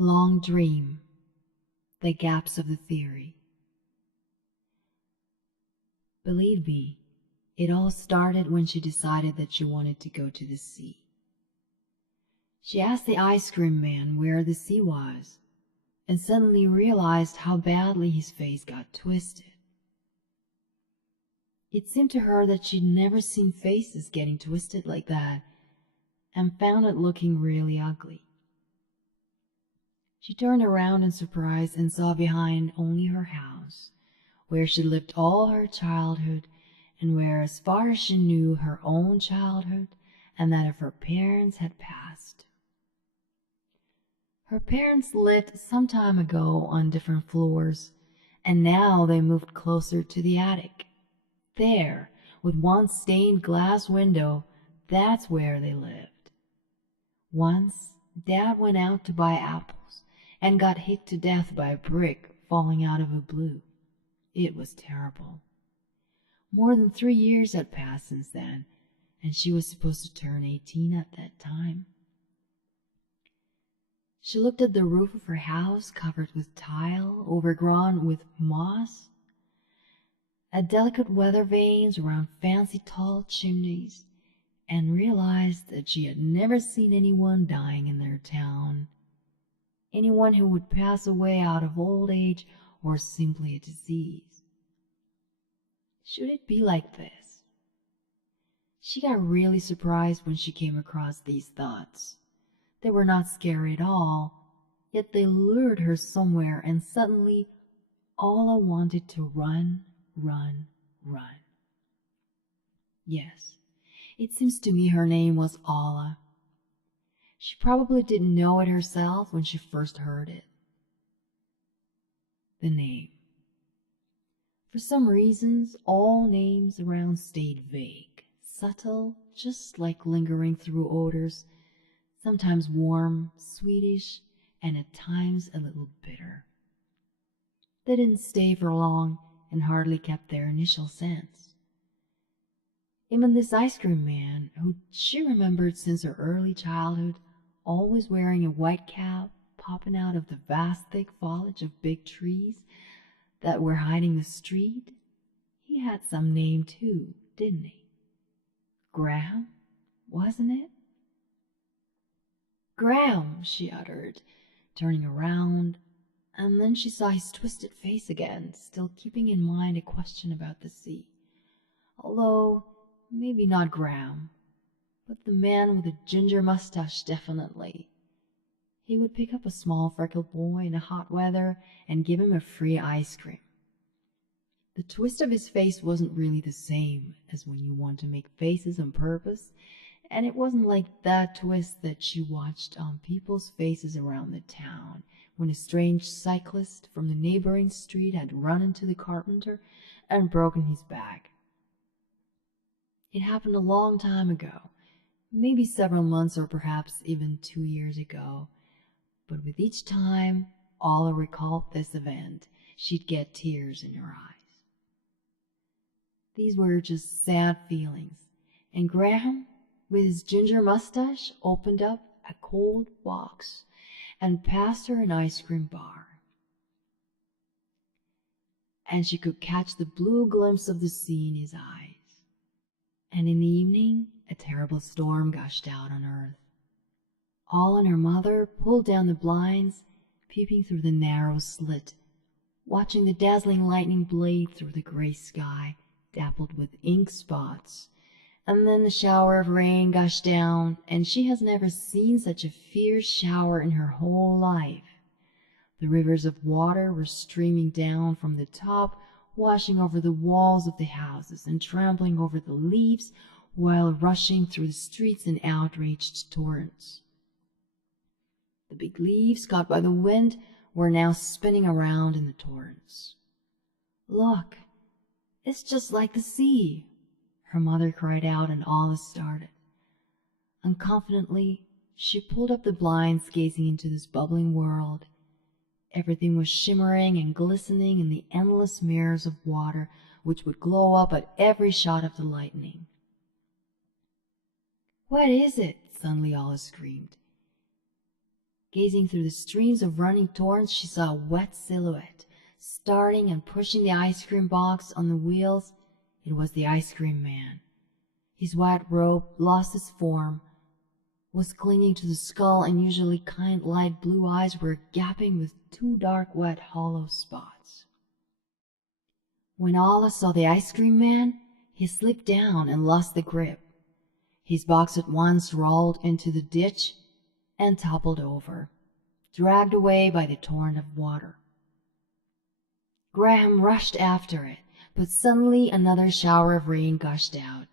Long dream, the gaps of the theory. Believe me, it all started when she decided that she wanted to go to the sea. She asked the ice cream man where the sea was, and suddenly realized how badly his face got twisted. It seemed to her that she'd never seen faces getting twisted like that, and found it looking really ugly. She turned around in surprise and saw behind only her house, where she lived all her childhood, and where, as far as she knew, her own childhood and that of her parents had passed. Her parents lived some time ago on different floors, and now they moved closer to the attic. There, with one stained glass window, that's where they lived. Once, Dad went out to buy apples and got hit to death by a brick falling out of a blue. It was terrible. More than 3 years had passed since then, and she was supposed to turn 18 at that time. She looked at the roof of her house, covered with tile, overgrown with moss, at delicate weather vanes around fancy tall chimneys, and realized that she had never seen anyone dying in their town, anyone who would pass away out of old age or simply a disease. Should it be like this? She got really surprised when she came across these thoughts. They were not scary at all, yet they lured her somewhere, and suddenly Alla wanted to run, run, run. Yes, it seems to me her name was Alla. She probably didn't know it herself when she first heard it. The name. For some reasons, all names around stayed vague, subtle, just like lingering through odors, sometimes warm, sweetish, and at times a little bitter. They didn't stay for long and hardly kept their initial sense. Even this ice cream man, who she remembered since her early childhood, always wearing a white cap, popping out of the vast thick foliage of big trees that were hiding the street, he had some name too, didn't he? Graham, wasn't it? Graham, she uttered, turning around, and then she saw his twisted face again, still keeping in mind a question about the sea. Although, maybe not Graham, but the man with the ginger mustache definitely. He would pick up a small freckled boy in the hot weather and give him a free ice cream. The twist of his face wasn't really the same as when you want to make faces on purpose, and it wasn't like that twist that she watched on people's faces around the town when a strange cyclist from the neighboring street had run into the carpenter and broken his back. It happened a long time ago, maybe several months or perhaps even 2 years ago, but with each time Alla recalled this event, she'd get tears in her eyes. These were just sad feelings, and Graham, with his ginger mustache, opened up a cold box and passed her an ice cream bar. And she could catch the blue glimpse of the sea in his eyes. And in the evening, a terrible storm gushed out on earth. Alla and her mother pulled down the blinds, peeping through the narrow slit, watching the dazzling lightning blade through the gray sky, dappled with ink spots. And then a shower of rain gushed down, and she has never seen such a fierce shower in her whole life. The rivers of water were streaming down from the top, washing over the walls of the houses and trampling over the leaves while rushing through the streets in outraged torrents. The big leaves, caught by the wind, were now spinning around in the torrents. "Look, it's just like the sea," her mother cried out, and Alla started. Unconfidently, she pulled up the blinds, gazing into this bubbling world. Everything was shimmering and glistening in the endless mirrors of water which would glow up at every shot of the lightning. "What is it?" suddenly Alla screamed. Gazing through the streams of running torrents, she saw a wet silhouette, starting and pushing the ice cream box on the wheels. It was the ice cream man. His white robe lost its form, was clinging to the skull, and usually kind light blue eyes were gaping with two dark wet hollow spots. When Alla saw the ice cream man, he slipped down and lost the grip. His box at once rolled into the ditch and toppled over, dragged away by the torrent of water. Graham rushed after it, but suddenly another shower of rain gushed out.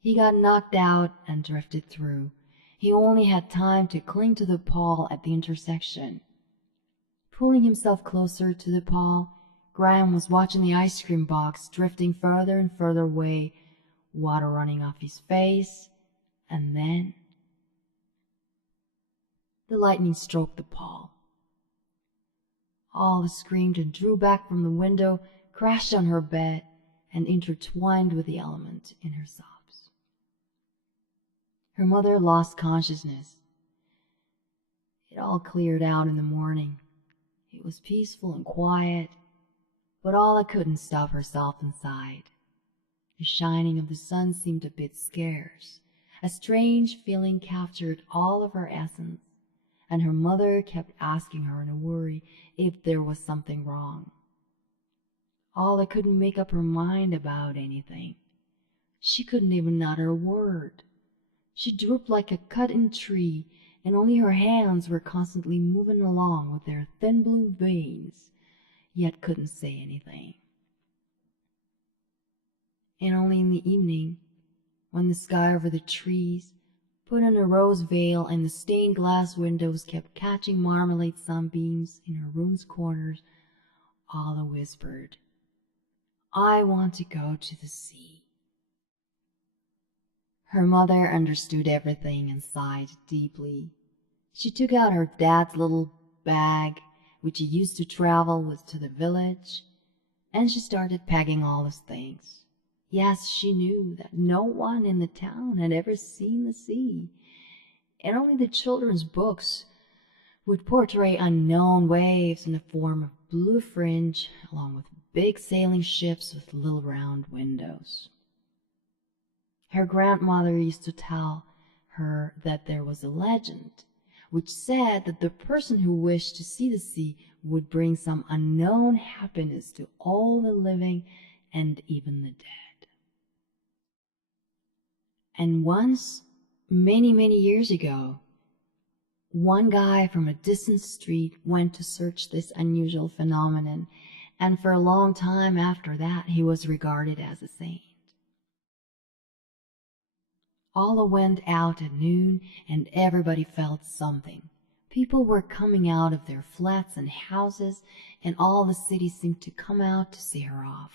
He got knocked out and drifted through. He only had time to cling to the pole at the intersection. Pulling himself closer to the pole, Graham was watching the ice cream box drifting further and further away, water running off his face, and then the lightning struck the pole. Alla screamed and drew back from the window, crashed on her bed, and intertwined with the element in her sobs. Her mother lost consciousness. It all cleared out in the morning. It was peaceful and quiet, but Alla couldn't stop herself inside. The shining of the sun seemed a bit scarce. A strange feeling captured all of her essence, and her mother kept asking her in a worry if there was something wrong. Alla couldn't make up her mind about anything. She couldn't even utter a word. She drooped like a cut-in tree, and only her hands were constantly moving along with their thin blue veins, yet couldn't say anything. And only in the evening, when the sky over the trees put on a rose veil and the stained glass windows kept catching marmalade sunbeams in her room's corners, Alla whispered, "I want to go to the sea." Her mother understood everything and sighed deeply. She took out her dad's little bag, which he used to travel with to the village, and she started packing all his things. Yes, she knew that no one in the town had ever seen the sea, and only the children's books would portray unknown waves in the form of blue fringe, along with big sailing ships with little round windows. Her grandmother used to tell her that there was a legend which said that the person who wished to see the sea would bring some unknown happiness to all the living and even the dead. And once, many years ago, one guy from a distant street went to search this unusual phenomenon, and for a long time after that he was regarded as a saint. Alla went out at noon, and everybody felt something. People were coming out of their flats and houses, and all the city seemed to come out to see her off.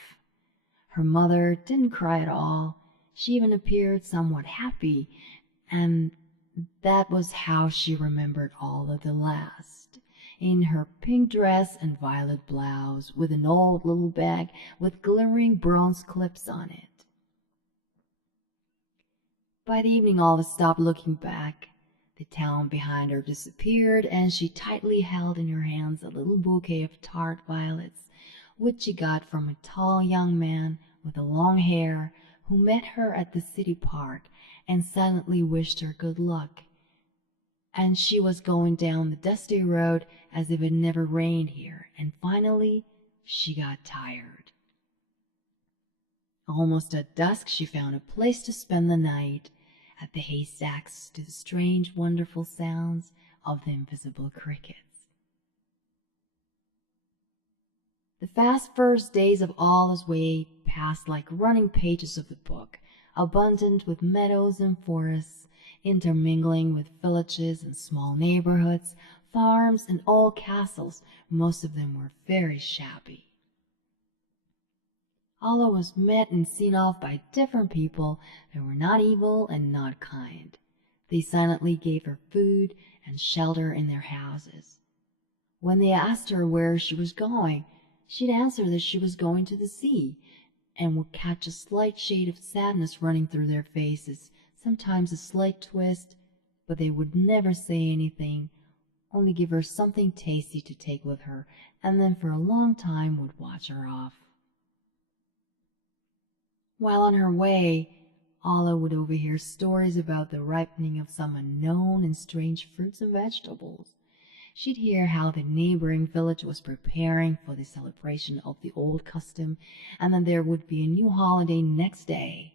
Her mother didn't cry at all. She even appeared somewhat happy, and that was how she remembered Alla the last, in her pink dress and violet blouse, with an old little bag with glittering bronze clips on it. By the evening Alla stopped looking back. The town behind her disappeared, and she tightly held in her hands a little bouquet of tart violets, which she got from a tall young man with long hair who met her at the city park and silently wished her good luck. And she was going down the dusty road as if it never rained here, and finally she got tired. Almost at dusk she found a place to spend the night, at the haystacks, to the strange, wonderful sounds of the invisible crickets. The fast first days of Alla's way passed like running pages of a book, abundant with meadows and forests, intermingling with villages and small neighborhoods, farms and old castles. Most of them were very shabby. Alla was met and seen off by different people that were not evil and not kind. They silently gave her food and shelter in their houses. When they asked her where she was going, she'd answer that she was going to the sea, and would catch a slight shade of sadness running through their faces, sometimes a slight twist, but they would never say anything, only give her something tasty to take with her, and then for a long time would watch her off. While on her way, Alla would overhear stories about the ripening of some unknown and strange fruits and vegetables. She'd hear how the neighboring village was preparing for the celebration of the old custom, and then there would be a new holiday next day,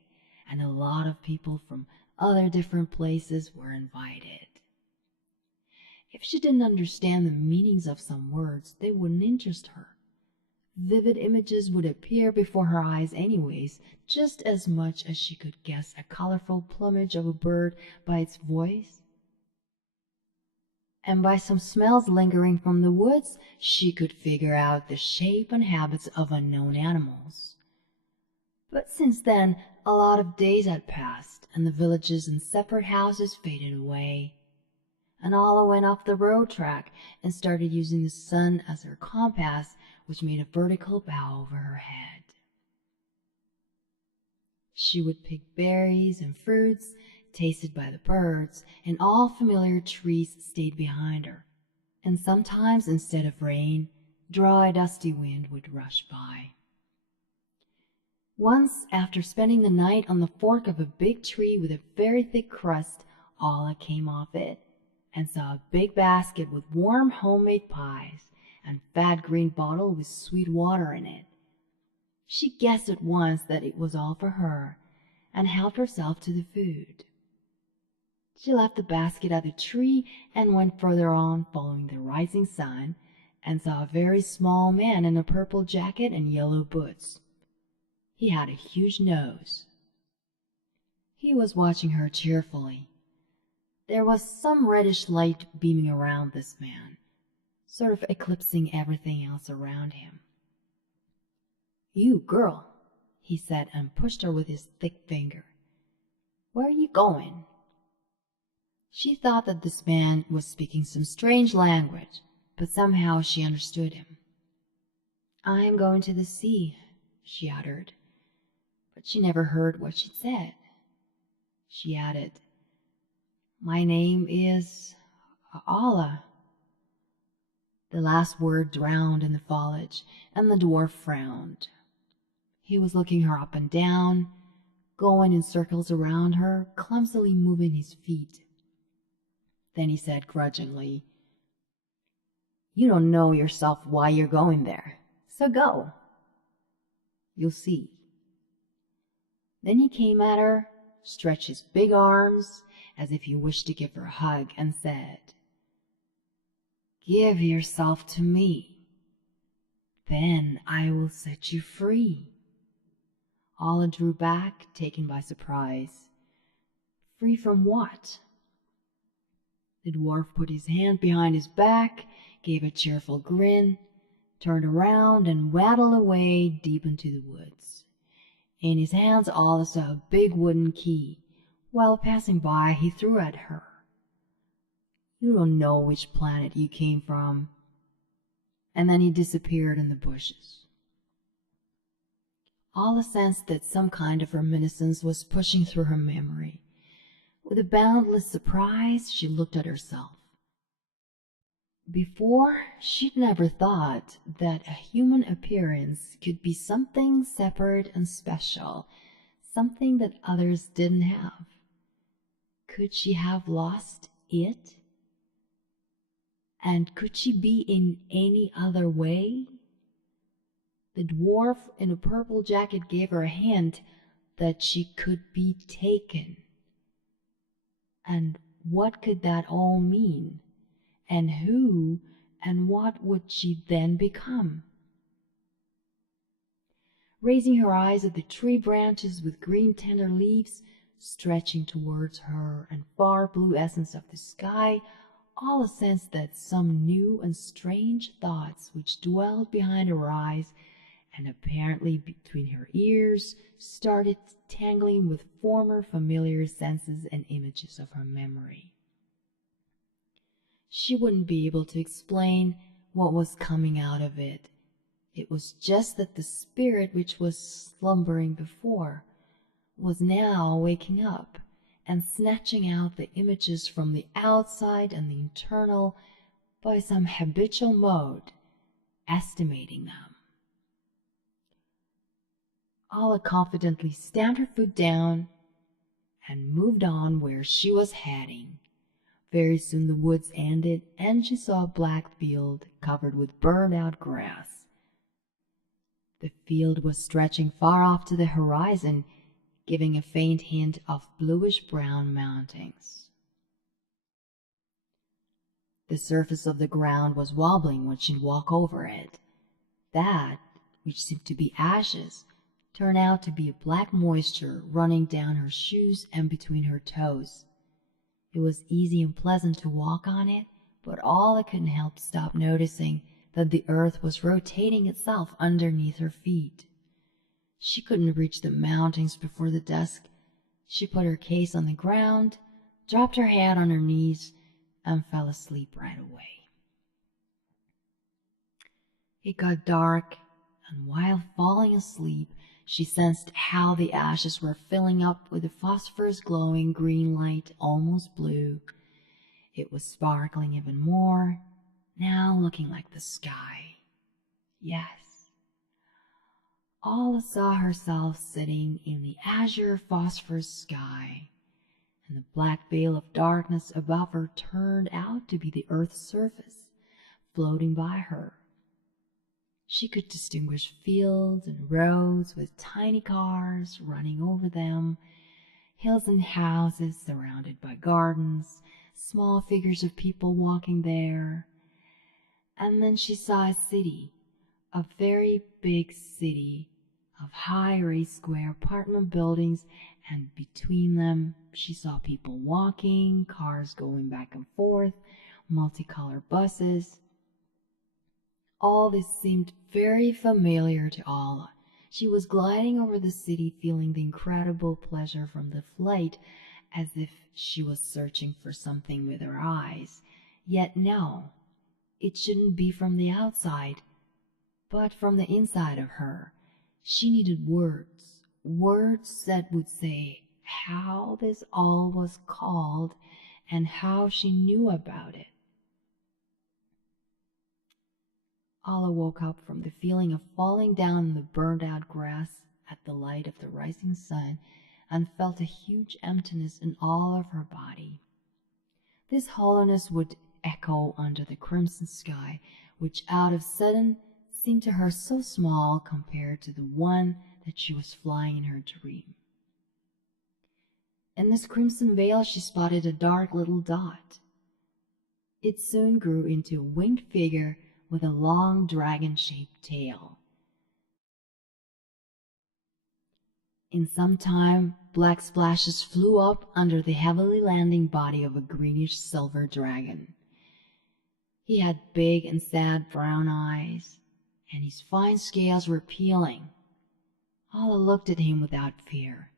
and a lot of people from other different places were invited. If she didn't understand the meanings of some words, they wouldn't interest her. Vivid images would appear before her eyes anyways, just as much as she could guess a colorful plumage of a bird by its voice. And by some smells lingering from the woods, she could figure out the shape and habits of unknown animals. But since then, a lot of days had passed, and the villages and separate houses faded away. And Alla went off the road track and started using the sun as her compass, which made a vertical bow over her head. She would pick berries and fruits tasted by the birds, and all familiar trees stayed behind her. And sometimes, instead of rain, dry, dusty wind would rush by. Once, after spending the night on the fork of a big tree with a very thick crust, Alla came off it and saw a big basket with warm homemade pies and fat green bottle with sweet water in it. She guessed at once that it was all for her, and helped herself to the food. She left the basket at the tree and went further on, following the rising sun, and saw a very small man in a purple jacket and yellow boots. He had a huge nose. He was watching her cheerfully. There was some reddish light beaming around this man, sort of eclipsing everything else around him. "You, girl," he said, and pushed her with his thick finger. "Where are you going?" She thought that this man was speaking some strange language, but somehow she understood him. "I am going to the sea," she uttered, but she never heard what she said. She added, "My name is Alla." The last word drowned in the foliage, and the dwarf frowned. He was looking her up and down, going in circles around her, clumsily moving his feet. Then he said grudgingly, "You don't know yourself why you're going there, so go. You'll see." Then he came at her, stretched his big arms as if he wished to give her a hug, and said, "Give yourself to me. Then I will set you free." Alla drew back, taken by surprise. Free from what? The dwarf put his hand behind his back, gave a cheerful grin, turned around, and waddled away deep into the woods. In his hands Alla saw a big wooden key. While passing by, he threw at her, "You don't know which planet you came from." And then he disappeared in the bushes. Alla sensed that some kind of reminiscence was pushing through her memory. With a boundless surprise, she looked at herself. Before, she'd never thought that a human appearance could be something separate and special, something that others didn't have. Could she have lost it? And could she be in any other way? The dwarf in a purple jacket gave her a hint that she could be taken. And what could that all mean? And who and what would she then become? Raising her eyes at the tree branches with green tender leaves stretching towards her and far blue essence of the sky, Alla sensed that some new and strange thoughts which dwelled behind her eyes and apparently between her ears started tangling with former familiar senses and images of her memory. She wouldn't be able to explain what was coming out of it. It was just that the spirit which was slumbering before was now waking up and snatching out the images from the outside and the internal by some habitual mode, estimating them. Alla confidently stamped her foot down and moved on where she was heading. Very soon the woods ended, and she saw a black field covered with burned-out grass. The field was stretching far off to the horizon, giving a faint hint of bluish-brown mountains. The surface of the ground was wobbling when she walked over it. That, which seemed to be ashes, turned out to be a black moisture running down her shoes and between her toes. It was easy and pleasant to walk on it, but Alla couldn't help stop noticing that the earth was rotating itself underneath her feet. She couldn't reach the mountains before the dusk. She put her case on the ground, dropped her head on her knees, and fell asleep right away. It got dark, and while falling asleep, she sensed how the ashes were filling up with a phosphorus glowing green light, almost blue. It was sparkling even more, now looking like the sky. Yes. Alla saw herself sitting in the azure phosphorus sky, and the black veil of darkness above her turned out to be the earth's surface, floating by her. She could distinguish fields and roads with tiny cars running over them, hills and houses surrounded by gardens, small figures of people walking there. And then she saw a city, a very big city of high race-square apartment buildings, and between them she saw people walking, cars going back and forth, multicolored buses. All this seemed very familiar to Alla. She was gliding over the city, feeling the incredible pleasure from the flight, as if she was searching for something with her eyes. Yet no, it shouldn't be from the outside, but from the inside of her. She needed words, words that would say how this all was called and how she knew about it. Alla woke up from the feeling of falling down in the burned-out grass at the light of the rising sun and felt a huge emptiness in all of her body. This hollowness would echo under the crimson sky, which out of sudden seemed to her so small compared to the one that she was flying in her dream. In this crimson veil she spotted a dark little dot. It soon grew into a winged figure with a long dragon-shaped tail. In some time, black splashes flew up under the heavily landing body of a greenish-silver dragon. He had big and sad brown eyes, and his fine scales were peeling. Alla looked at him without fear.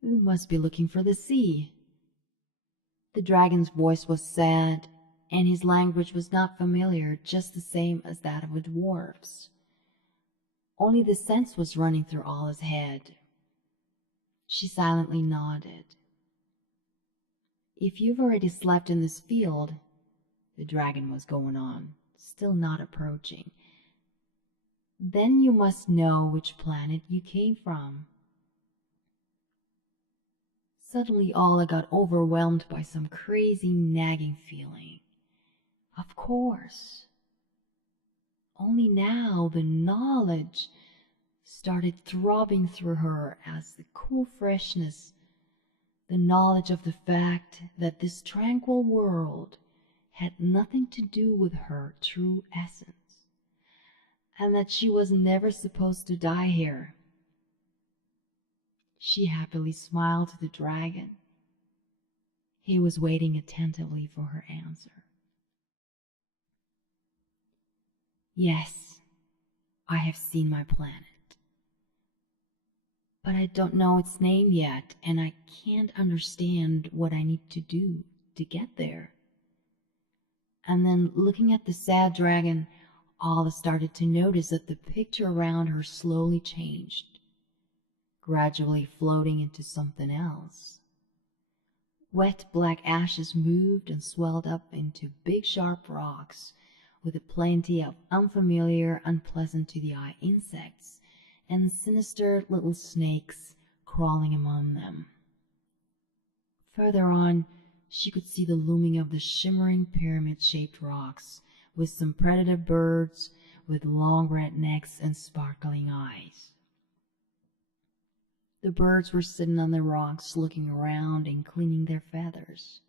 "You must be looking for the sea." The dragon's voice was sad, and his language was not familiar, just the same as that of a dwarf's. Only the sense was running through Alla's head. She silently nodded. "If you've already slept in this field," the dragon was going on, still not approaching, "then you must know which planet you came from." Suddenly Alla got overwhelmed by some crazy nagging feeling. Of course. Only now the knowledge started throbbing through her as the cool freshness, the knowledge of the fact that this tranquil world had nothing to do with her true essence, and that she was never supposed to die here. She happily smiled to the dragon. He was waiting attentively for her answer. "Yes, I have seen my planet, but I don't know its name yet, and I can't understand what I need to do to get there." And then, looking at the sad dragon, Alla started to notice that the picture around her slowly changed, gradually floating into something else. Wet black ashes moved and swelled up into big sharp rocks, with a plenty of unfamiliar, unpleasant-to-the-eye insects and sinister little snakes crawling among them. Further on, she could see the looming of the shimmering pyramid-shaped rocks, with some predator birds with long red necks and sparkling eyes. The birds were sitting on the rocks, looking around and cleaning their feathers.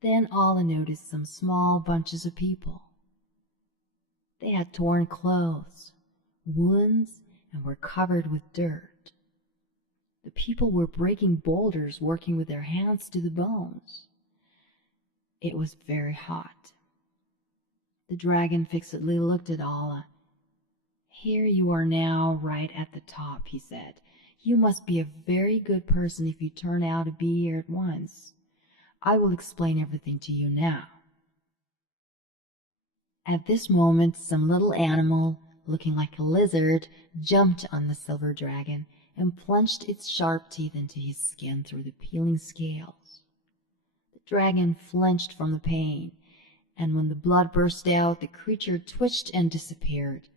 Then Alla noticed some small bunches of people. They had torn clothes, wounds, and were covered with dirt. The people were breaking boulders, working with their hands to the bones. It was very hot. The dragon fixedly looked at Alla. "Here you are now, right at the top," he said. "You must be a very good person if you turn out to be here at once. I will explain everything to you now." At this moment, some little animal, looking like a lizard, jumped on the silver dragon and plunged its sharp teeth into his skin through the peeling scales. The dragon flinched from the pain, and when the blood burst out, the creature twitched and disappeared.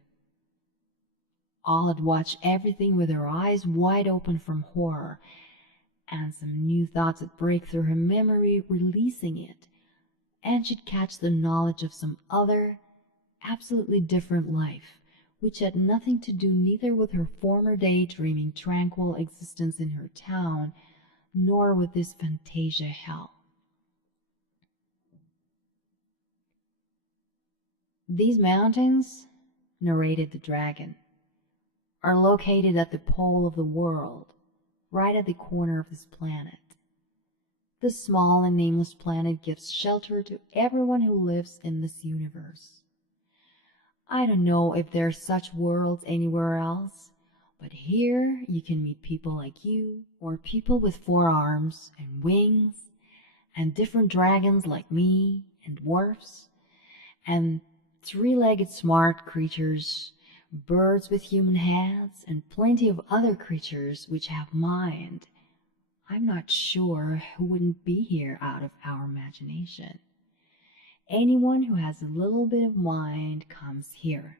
All had watched everything with her eyes wide open from horror, and some new thoughts would break through her memory, releasing it, and she'd catch the knowledge of some other, absolutely different life, which had nothing to do neither with her former daydreaming, tranquil existence in her town, nor with this fantasia hell. "These mountains," narrated the dragon, "are located at the pole of the world, right at the corner of this planet. This small and nameless planet gives shelter to everyone who lives in this universe. I don't know if there are such worlds anywhere else, but here you can meet people like you, or people with 4 arms and wings, and different dragons like me, and dwarfs, and 3-legged smart creatures, birds with human heads, and plenty of other creatures which have mind. I'm not sure who wouldn't be here out of our imagination. Anyone who has a little bit of mind comes here.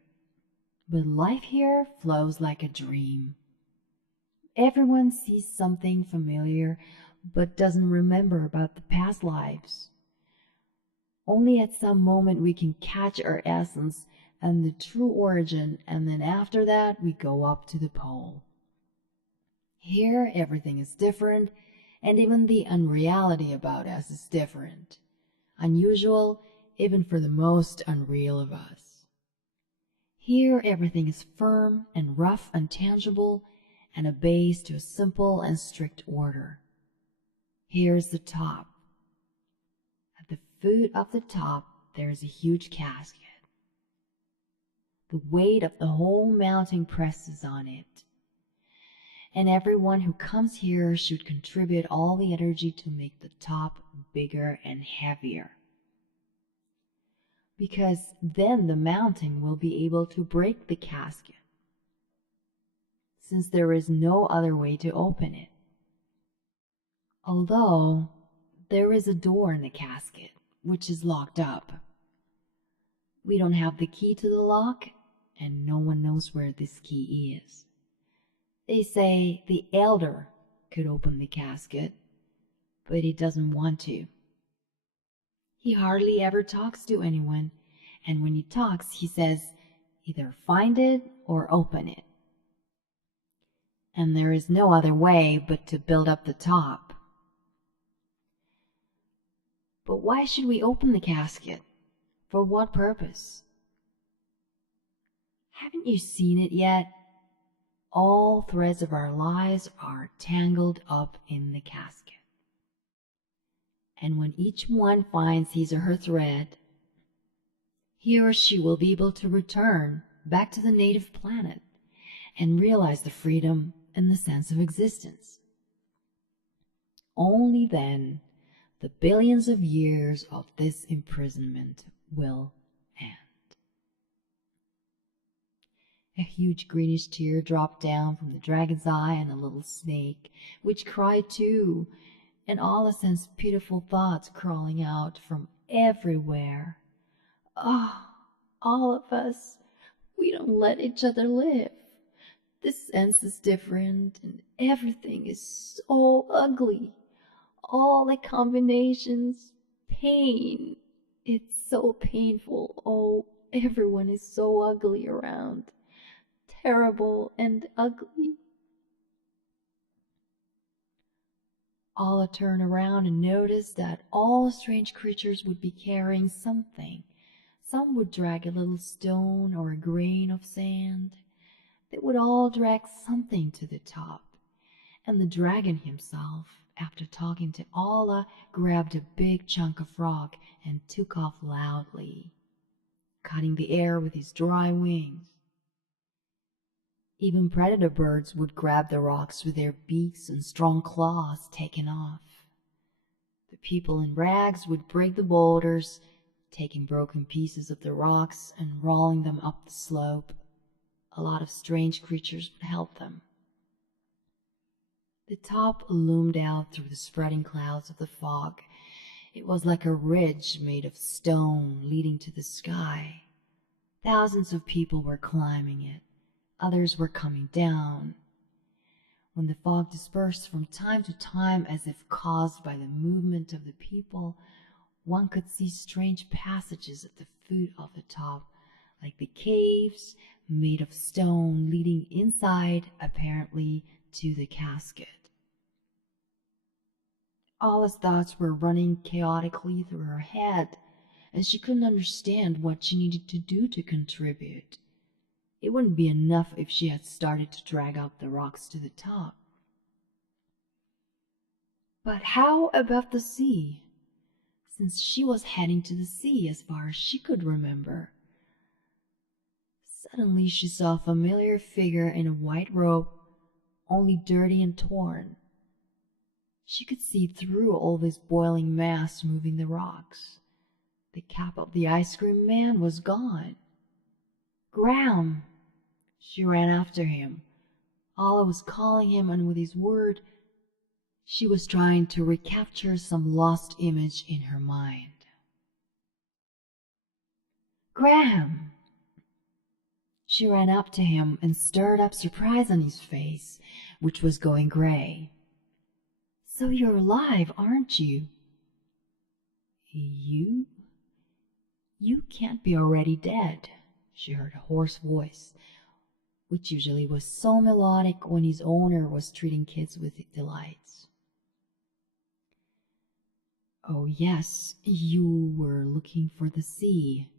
But life here flows like a dream. Everyone sees something familiar, but doesn't remember about the past lives. Only at some moment we can catch our essence and the true origin, and then after that we go up to the pole. Here everything is different, and even the unreality about us is different, unusual even for the most unreal of us. Here everything is firm and rough and tangible, and obeys to a simple and strict order. Here is the top. At the foot of the top there is a huge casket. The weight of the whole mountain presses on it, and everyone who comes here should contribute all the energy to make the top bigger and heavier, because then the mountain will be able to break the casket, since there is no other way to open it. Although there is a door in the casket, which is locked up. We don't have the key to the lock, and no one knows where this key is. They say the elder could open the casket, but he doesn't want to. He hardly ever talks to anyone, and when he talks, he says, either find it or open it. And there is no other way but to build up the top. But why should we open the casket? For what purpose? Haven't you seen it yet? All threads of our lives are tangled up in the casket. And when each one finds his or her thread, he or she will be able to return back to the native planet and realize the freedom and the sense of existence. Only then the billions of years of this imprisonment will end. A huge greenish tear dropped down from the dragon's eye, and a little snake, which cried too, and Alla sensed pitiful thoughts crawling out from everywhere. Oh, all of us, we don't let each other live. This sense is different, and everything is so ugly. All the combinations, pain. It's so painful. Oh, everyone is so ugly around. Terrible and ugly. Alla turned around and noticed that all strange creatures would be carrying something. Some would drag a little stone or a grain of sand. They would all drag something to the top. And the dragon himself, after talking to Alla, grabbed a big chunk of rock and took off loudly, cutting the air with his dry wings. Even predator birds would grab the rocks with their beaks and strong claws taken off. The people in rags would break the boulders, taking broken pieces of the rocks and rolling them up the slope. A lot of strange creatures would help them. The top loomed out through the spreading clouds of the fog. It was like a ridge made of stone leading to the sky. Thousands of people were climbing it. Others were coming down. When the fog dispersed from time to time as if caused by the movement of the people, one could see strange passages at the foot of the top, like the caves made of stone leading inside, apparently, to the casket. Alla's thoughts were running chaotically through her head, and she couldn't understand what she needed to do to contribute. It wouldn't be enough if she had started to drag up the rocks to the top. But how about the sea? Since she was heading to the sea as far as she could remember. Suddenly she saw a familiar figure in a white robe, only dirty and torn. She could see through all this boiling mass moving the rocks. The cap of the ice cream man was gone. Graham! She ran after him. Alla was calling him, and with his word, she was trying to recapture some lost image in her mind. Graham! She ran up to him and stirred up surprise on his face, which was going gray. So you're alive, aren't you? You? You can't be already dead, she heard a hoarse voice, which usually was so melodic when his owner was treating kids with delights. Oh yes, you were looking for the sea.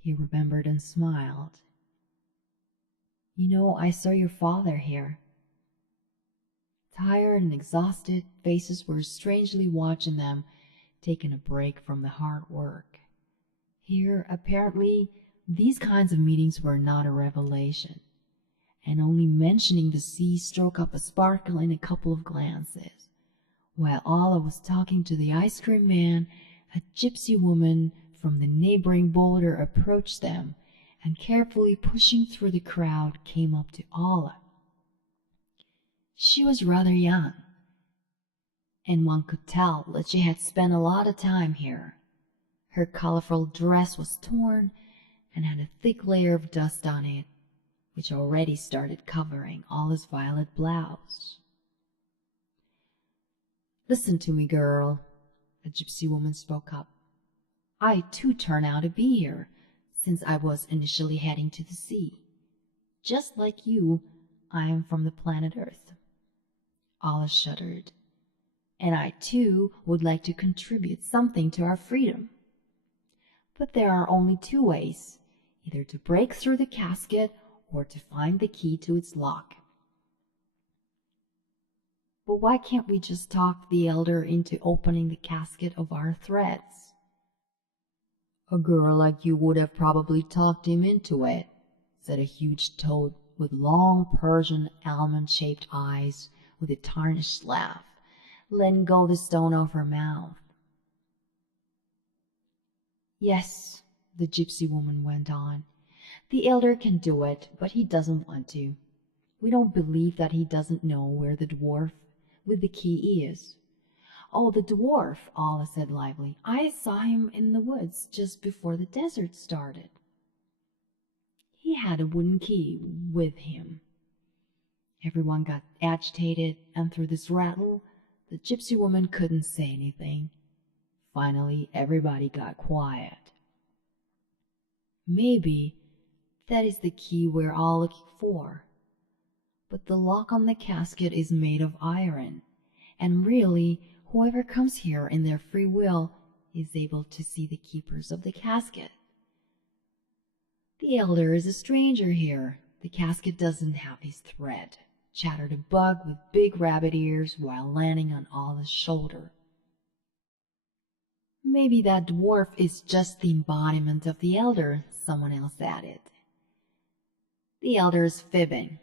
He remembered and smiled. You know, I saw your father here. Tired and exhausted, faces were strangely watching them, taking a break from the hard work. Here, apparently, these kinds of meetings were not a revelation, and only mentioning the sea struck up a sparkle in a couple of glances. While Alla was talking to the ice cream man, a gypsy woman from the neighboring boulder approached them, and carefully pushing through the crowd came up to Alla. She was rather young, and one could tell that she had spent a lot of time here. Her colorful dress was torn and had a thick layer of dust on it, which already started covering Alla's violet blouse. Listen to me, girl, the gypsy woman spoke up. I too turned out to be here, since I was initially heading to the sea. Just like you, I am from the planet Earth. Alla shuddered. And I too would like to contribute something to our freedom. But there are only two ways, either to break through the casket or to find the key to its lock. But why can't we just talk the elder into opening the casket of our threads? A girl like you would have probably talked him into it, said a huge toad with long Persian almond-shaped eyes with a tarnished laugh, letting go the stone off her mouth. Yes, the gypsy woman went on. The elder can do it, but he doesn't want to. We don't believe that he doesn't know where the dwarf with the key is. Oh, the dwarf, Alla said lively. I saw him in the woods just before the desert started. He had a wooden key with him. Everyone got agitated, and through this rattle, the gypsy woman couldn't say anything. Finally, everybody got quiet. Maybe that is the key we're all looking for. But the lock on the casket is made of iron, and really, whoever comes here in their free will is able to see the keepers of the casket. The elder is a stranger here. The casket doesn't have his thread, chattered a bug with big rabbit ears while landing on Alla's shoulder. Maybe that dwarf is just the embodiment of the elder, someone else added. The elder is fibbing,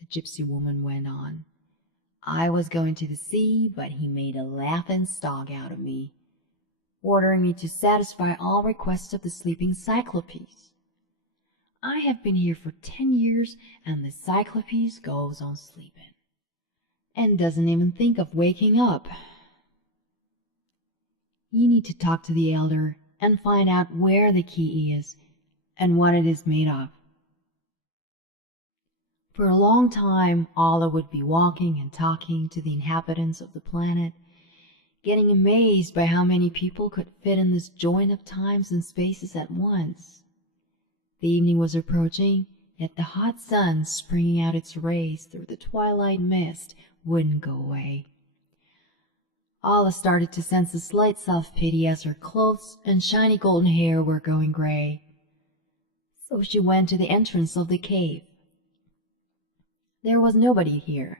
the gypsy woman went on. I was going to the sea, but he made a laughing stock out of me, ordering me to satisfy all requests of the sleeping Cyclopes. I have been here for 10 years, and the Cyclopes goes on sleeping, and doesn't even think of waking up. You need to talk to the elder and find out where the key is and what it is made of. For a long time, Alla would be walking and talking to the inhabitants of the planet, getting amazed by how many people could fit in this joint of times and spaces at once. The evening was approaching, yet the hot sun, springing out its rays through the twilight mist, wouldn't go away. Alla started to sense a slight self-pity as her clothes and shiny golden hair were going gray. So she went to the entrance of the cave. There was nobody here.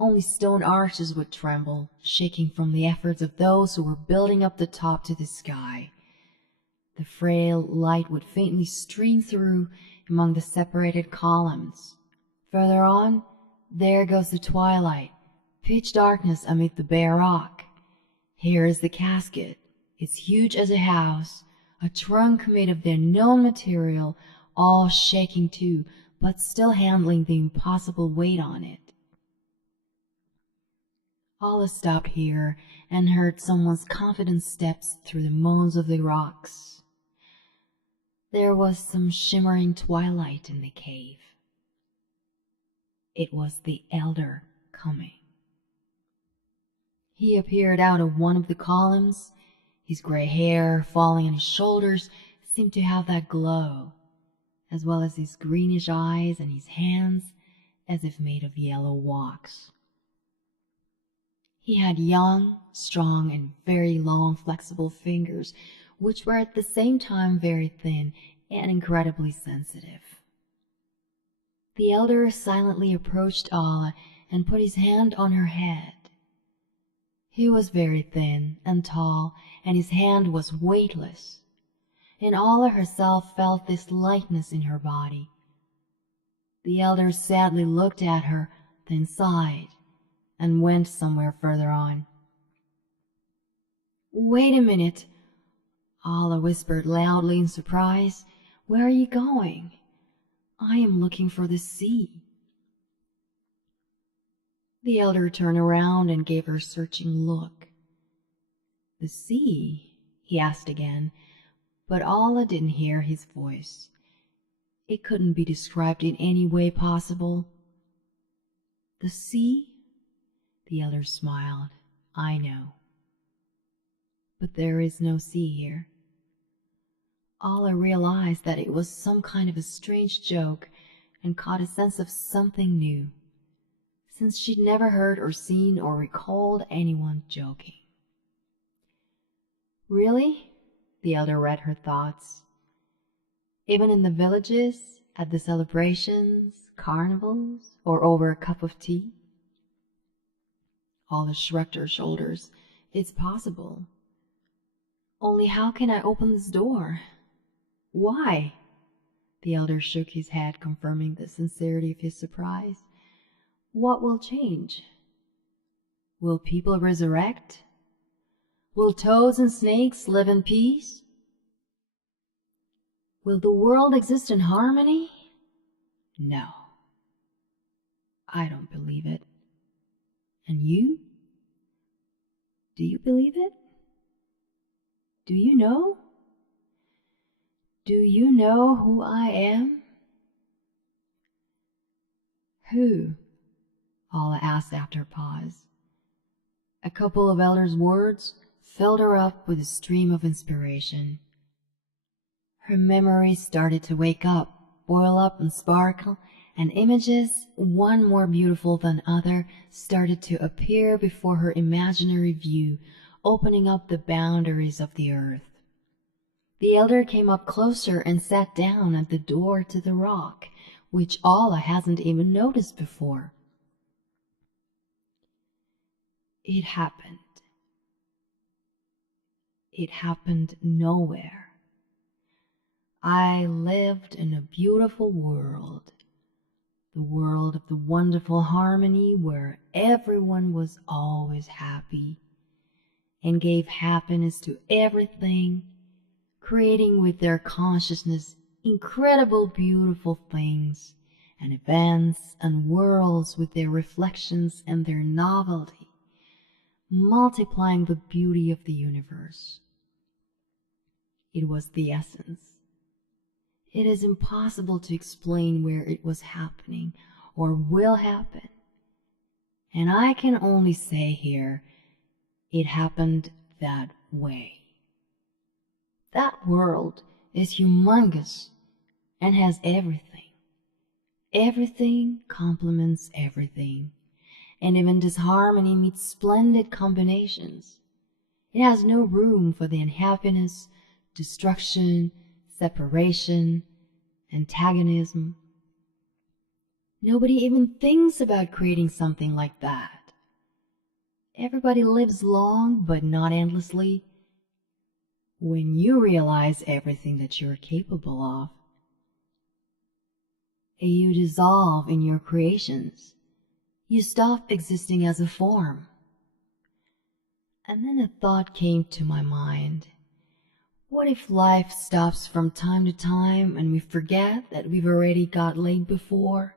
Only stone arches would tremble, shaking from the efforts of those who were building up the top to the sky. The frail light would faintly stream through among the separated columns. Further on, there goes the twilight, pitch darkness amid the bare rock. Here is the casket. It's huge as a house, a trunk made of the unknown material, all shaking too, but still handling the impossible weight on it. Alla stopped here and heard someone's confident steps through the moans of the rocks. There was some shimmering twilight in the cave. It was the elder coming. He appeared out of one of the columns. His gray hair, falling on his shoulders, seemed to have that glow, as well as his greenish eyes and his hands, as if made of yellow wax. He had young, strong, and very long, flexible fingers, which were at the same time very thin and incredibly sensitive. The elder silently approached Alla and put his hand on her head. He was very thin and tall, and his hand was weightless, and Alla herself felt this lightness in her body. The elder sadly looked at her, then sighed, and went somewhere further on. "Wait a minute," Alla whispered loudly in surprise. "Where are you going?" "I am looking for the sea." The elder turned around and gave her a searching look. "The sea?" he asked again, but Alla didn't hear his voice. It couldn't be described in any way possible. "The sea?" The elder smiled. "I know. But there is no sea here." Alla realized that it was some kind of a strange joke and caught a sense of something new, since she'd never heard or seen or recalled anyone joking. "Really?" The elder read her thoughts. "Even in the villages, at the celebrations, carnivals, or over a cup of tea?" Alla shrugged her shoulders. "It's possible. Only how can I open this door?" "Why?" The elder shook his head, confirming the sincerity of his surprise. "What will change? Will people resurrect? Will toads and snakes live in peace? Will the world exist in harmony? No. I don't believe it. And you?" Do you believe it? Do you know? Do you know who I am? Who? Alla asked after a pause. A couple of elders' words filled her up with a stream of inspiration. Her memories started to wake up, boil up and sparkle, and images, one more beautiful than other, started to appear before her imaginary view, opening up the boundaries of the earth. The elder came up closer and sat down at the door to the rock, which Alla hasn't even noticed before. It happened. It happened nowhere. I lived in a beautiful world, the world of the wonderful harmony where everyone was always happy and gave happiness to everything, creating with their consciousness incredible beautiful things and events and worlds with their reflections and their novelty, multiplying the beauty of the universe. It was the essence. It is impossible to explain where it was happening or will happen. And I can only say here, it happened that way. That world is humongous and has everything. Everything complements everything, and even disharmony meets splendid combinations. It has no room for the unhappiness, destruction, separation, antagonism. Nobody even thinks about creating something like that. Everybody lives long, but not endlessly. When you realize everything that you're capable of, you dissolve in your creations. You stop existing as a form. And then a thought came to my mind. What if life stops from time to time and we forget that we've already got laid before?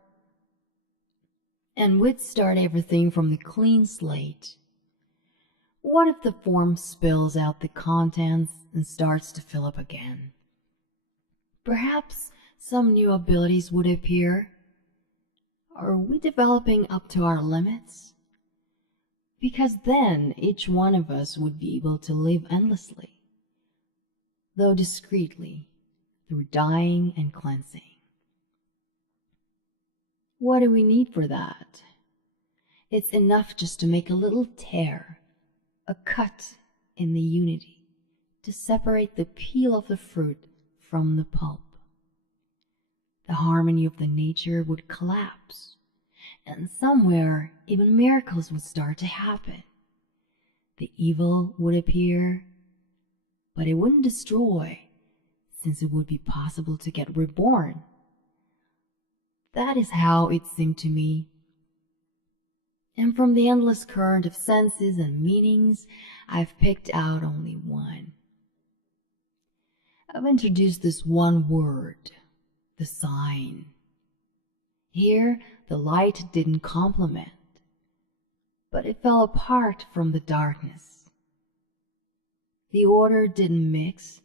And we'd start everything from the clean slate. What if the form spills out the contents and starts to fill up again? Perhaps some new abilities would appear. Are we developing up to our limits? Because then each one of us would be able to live endlessly, though discreetly, through dying and cleansing. What do we need for that? It's enough just to make a little tear, a cut in the unity, to separate the peel of the fruit from the pulp. The harmony of the nature would collapse, and somewhere even miracles would start to happen. The evil would appear, but it wouldn't destroy, since it would be possible to get reborn. That is how it seemed to me. And from the endless current of senses and meanings, I've picked out only one. I've introduced this one word, the sign. Here, the light didn't complement, but it fell apart from the darkness. The order didn't mix,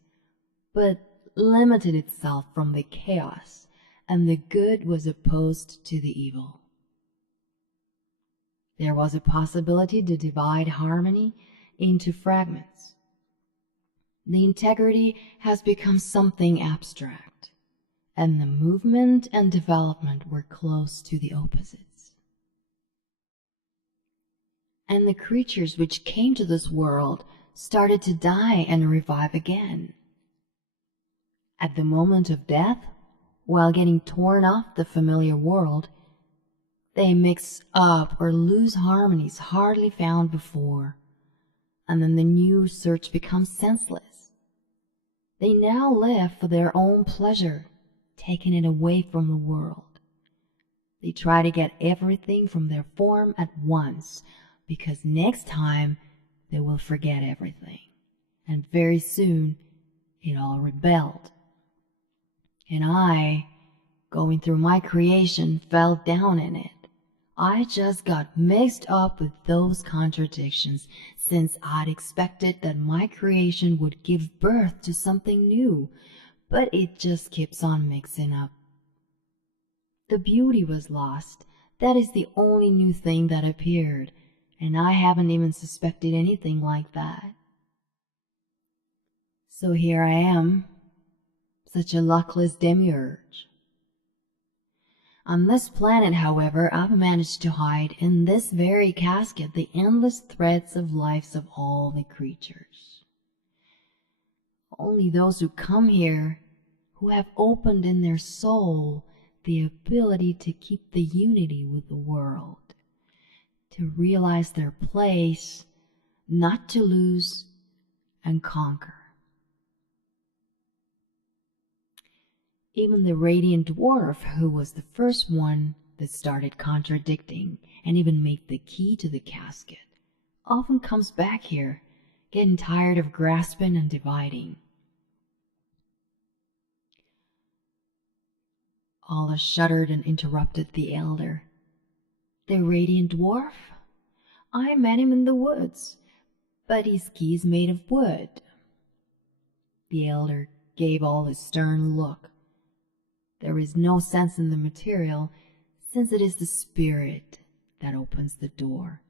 but limited itself from the chaos, and the good was opposed to the evil. There was a possibility to divide harmony into fragments. The integrity has become something abstract, and the movement and development were close to the opposites. And the creatures which came to this world started to die and revive again. At the moment of death, while getting torn off the familiar world, they mix up or lose harmonies hardly found before, and then the new search becomes senseless. They now live for their own pleasure, taking it away from the world. They try to get everything from their form at once, because next time they will forget everything, and very soon it all rebelled. And I, going through my creation, fell down in it, I just got mixed up with those contradictions, since I'd expected that my creation would give birth to something new, but it just keeps on mixing up. The beauty was lost. That is the only new thing that appeared, and I haven't even suspected anything like that. So here I am, such a luckless demiurge. On this planet, however, I've managed to hide in this very casket the endless threads of lives of all the creatures. Only those who come here, who have opened in their soul the ability to keep the unity with the world, to realize their place, not to lose and conquer. Even the radiant dwarf, who was the first one that started contradicting and even made the key to the casket, often comes back here, getting tired of grasping and dividing. Allah shuddered and interrupted the elder. The radiant dwarf? I met him in the woods, but his key is made of wood. The elder gave all a stern look. There is no sense in the material, since it is the spirit that opens the door.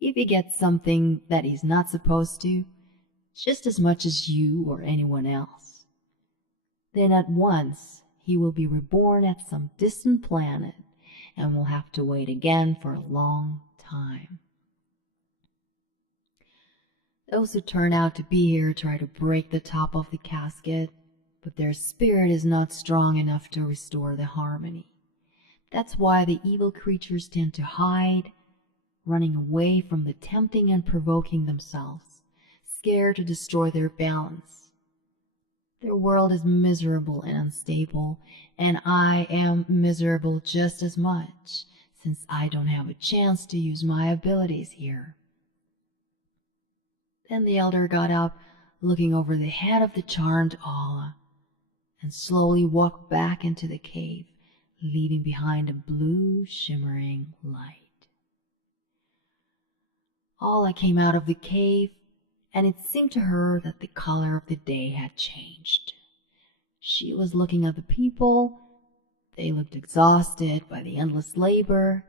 If he gets something that he's not supposed to, just as much as you or anyone else, then at once he will be reborn at some distant planet and will have to wait again for a long time. Those who turn out to be here try to break the top of the casket, but their spirit is not strong enough to restore the harmony. That's why the evil creatures tend to hide, running away from the tempting and provoking themselves, scared to destroy their balance. Their world is miserable and unstable, and I am miserable just as much, since I don't have a chance to use my abilities here. Then the elder got up, looking over the head of the charmed Allah, and slowly walked back into the cave, leaving behind a blue, shimmering light. Allah came out of the cave, and it seemed to her that the color of the day had changed. She was looking at the people. They looked exhausted by the endless labor.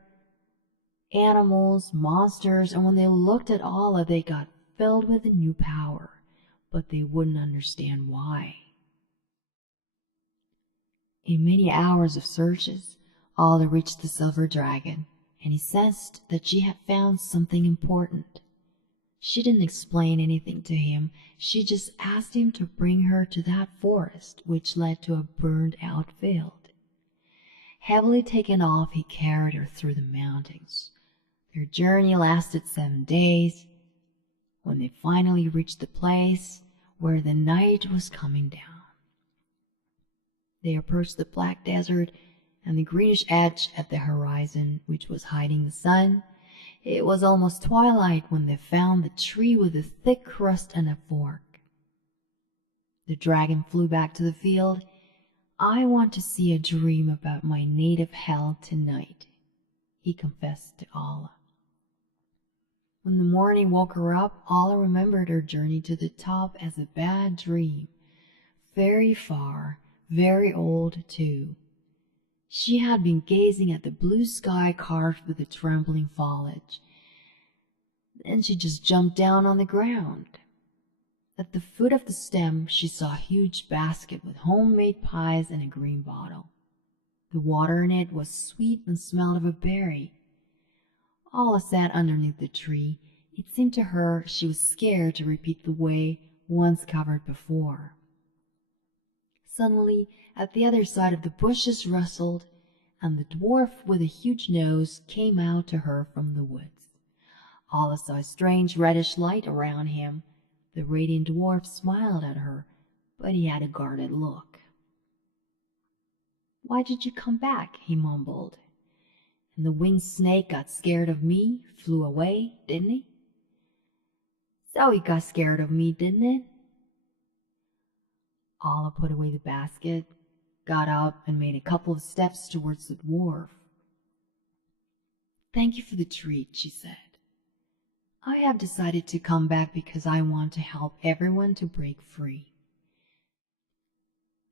Animals, monsters, and when they looked at Allah, they got filled with a new power, but they wouldn't understand why. In many hours of searches, Allah reached the silver dragon, and he sensed that she had found something important. She didn't explain anything to him. She just asked him to bring her to that forest which led to a burned-out field. Heavily taken off, he carried her through the mountains. Their journey lasted 7 days. When they finally reached the place where the night was coming down, they approached the black desert and the greenish edge at the horizon, which was hiding the sun. It was almost twilight when they found the tree with a thick crust and a fork. The dragon flew back to the field. I want to see a dream about my native hell tonight, he confessed to Allah. When the morning woke her up, Allah remembered her journey to the top as a bad dream. Very far, very old too. She had been gazing at the blue sky carved with the trembling foliage. Then she just jumped down on the ground. At the foot of the stem, she saw a huge basket with homemade pies and a green bottle. The water in it was sweet and smelled of a berry. Allah sat underneath the tree. It seemed to her she was scared to repeat the way once covered before. Suddenly, at the other side of the bushes rustled, and the dwarf with a huge nose came out to her from the woods. Allah saw a strange reddish light around him. The radiant dwarf smiled at her, but he had a guarded look. "Why did you come back?" he mumbled. "And the winged snake got scared of me, flew away, didn't he?" "So he got scared of me, didn't it?" Allah put away the basket, got up, and made a couple of steps towards the dwarf. Thank you for the treat, she said. I have decided to come back because I want to help everyone to break free.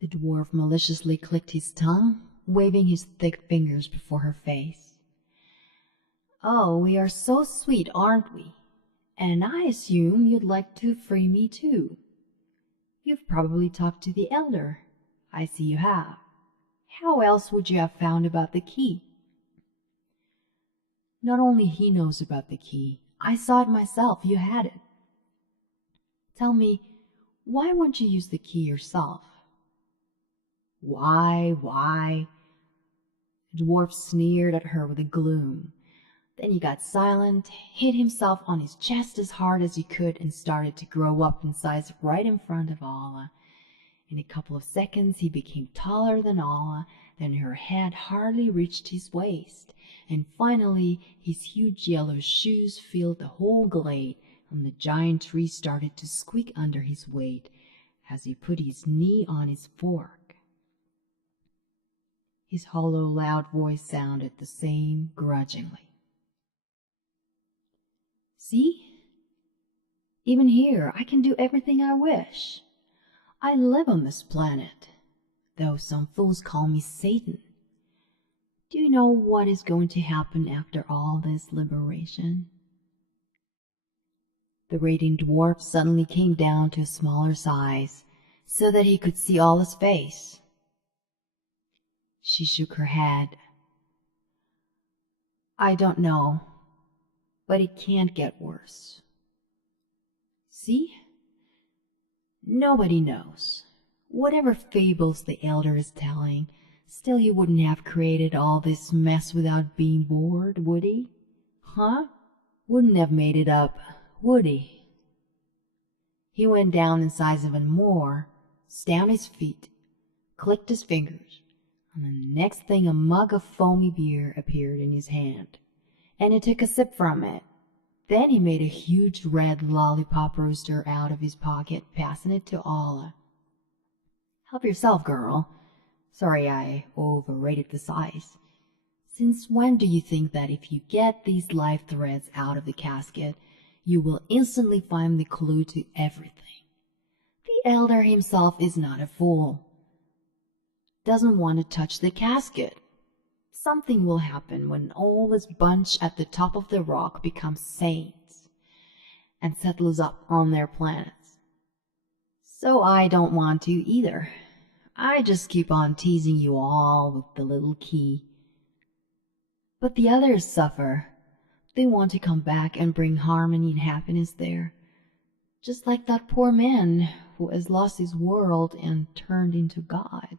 The dwarf maliciously clicked his tongue, waving his thick fingers before her face. Oh, we are so sweet, aren't we? And I assume you'd like to free me too. You've probably talked to the elder. I see you have. How else would you have found about the key? Not only he knows about the key, I saw it myself. You had it. Tell me, why won't you use the key yourself? Why? The dwarf sneered at her with a gloom. Then he got silent, hit himself on his chest as hard as he could, and started to grow up in size right in front of Alla. In a couple of seconds he became taller than Alla, then her head hardly reached his waist, and finally his huge yellow shoes filled the whole glade, and the giant tree started to squeak under his weight as he put his knee on his fork. His hollow, loud voice sounded the same grudgingly. See? Even here I can do everything I wish. I live on this planet, though some fools call me Satan. Do you know what is going to happen after all this liberation? The radiant dwarf suddenly came down to a smaller size, so that he could see Alla's face. She shook her head. I don't know, but it can't get worse. See? Nobody knows. Whatever fables the elder is telling, still he wouldn't have created all this mess without being bored, would he? Huh? Wouldn't have made it up, would he? He went down in size even more, stamped his feet, clicked his fingers, and the next thing a mug of foamy beer appeared in his hand, and he took a sip from it. Then he made a huge red lollipop roaster out of his pocket, passing it to Alla. Help yourself, girl. Sorry I overrated the size. Since when do you think that if you get these life threads out of the casket, you will instantly find the clue to everything? The elder himself is not a fool. Doesn't want to touch the casket. Something will happen when all this bunch at the top of the rock becomes saints and settles up on their planets. So I don't want to either. I just keep on teasing you all with the little key. But the others suffer. They want to come back and bring harmony and happiness there. Just like that poor man who has lost his world and turned into God.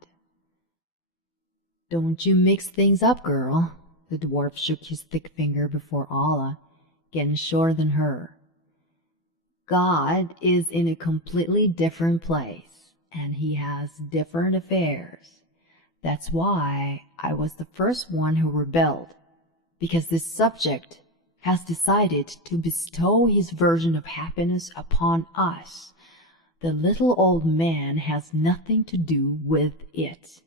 Don't you mix things up, girl. The dwarf shook his thick finger before Alla, getting shorter than her. God is in a completely different place, and he has different affairs. That's why I was the first one who rebelled, because this subject has decided to bestow his version of happiness upon us. The little old man has nothing to do with it.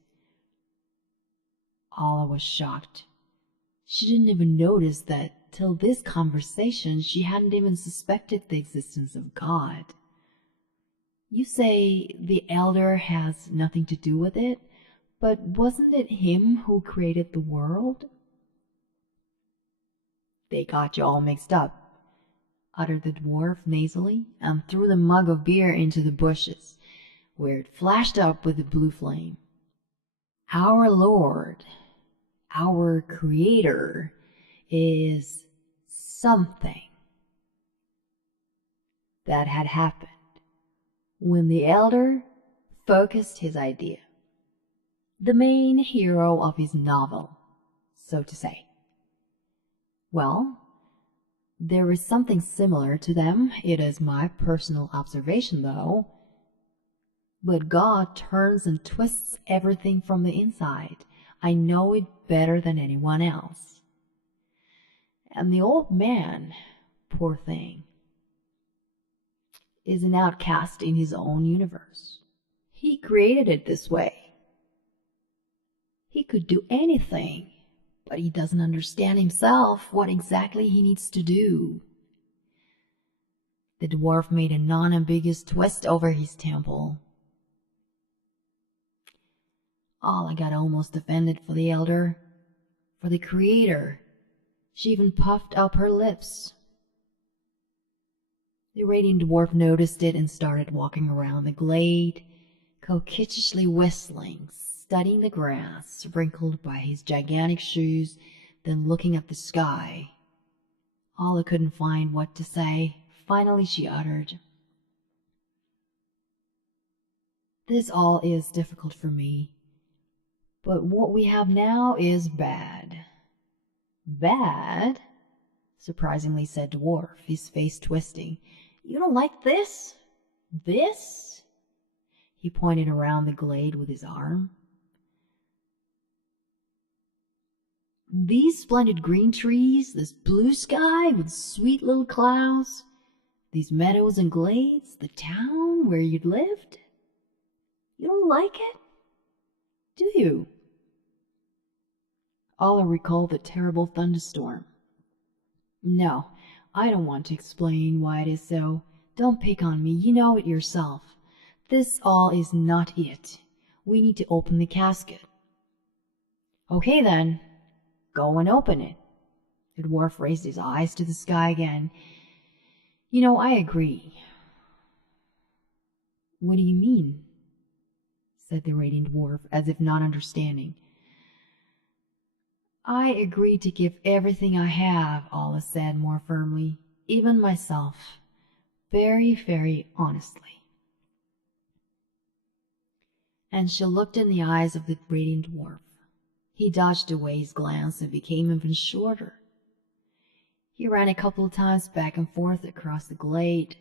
Alla was shocked. She didn't even notice that till this conversation she hadn't even suspected the existence of God. You say the elder has nothing to do with it, but wasn't it him who created the world? They got you all mixed up, uttered the dwarf nasally, and threw the mug of beer into the bushes, where it flashed up with a blue flame. Our Lord, our Creator, is something. That had happened when the elder focused his idea, the main hero of his novel, so to say. Well, there is something similar to them. It is my personal observation, though. But God turns and twists everything from the inside. I know it better than anyone else. And the old man, poor thing, is an outcast in his own universe. He created it this way. He could do anything, but he doesn't understand himself what exactly he needs to do. The dwarf made a non-ambiguous twist over his temple. Alla got almost offended for the elder, for the creator. She even puffed up her lips. The radiant dwarf noticed it and started walking around the glade, coquettishly whistling, studying the grass sprinkled by his gigantic shoes, then looking at the sky. Alla couldn't find what to say. Finally she uttered, "This all is difficult for me, but what we have now is bad." "Bad?" surprisingly said dwarf, his face twisting. "You don't like this? This?" He pointed around the glade with his arm. "These splendid green trees, this blue sky with sweet little clouds, these meadows and glades, the town where you'd lived? You don't like it, do you?" Alla recalled the terrible thunderstorm. "No, I don't want to explain why it is so. Don't pick on me, you know it yourself. This all is not it. We need to open the casket." "Okay then, go and open it." The dwarf raised his eyes to the sky again. "You know, I agree." "What do you mean?" said the radiant dwarf, as if not understanding. "I agree to give everything I have," Alla said more firmly, "even myself, very, very honestly." And she looked in the eyes of the radiant dwarf. He dodged away his glance and became even shorter. He ran a couple of times back and forth across the glade.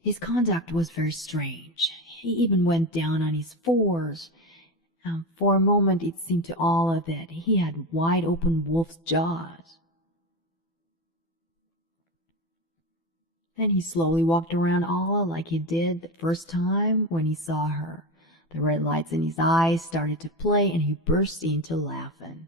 His conduct was very strange. He even went down on his fours, and for a moment it seemed to Alla that he had wide-open wolf's jaws. Then he slowly walked around Alla like he did the first time when he saw her. The red lights in his eyes started to play, and he burst into laughing.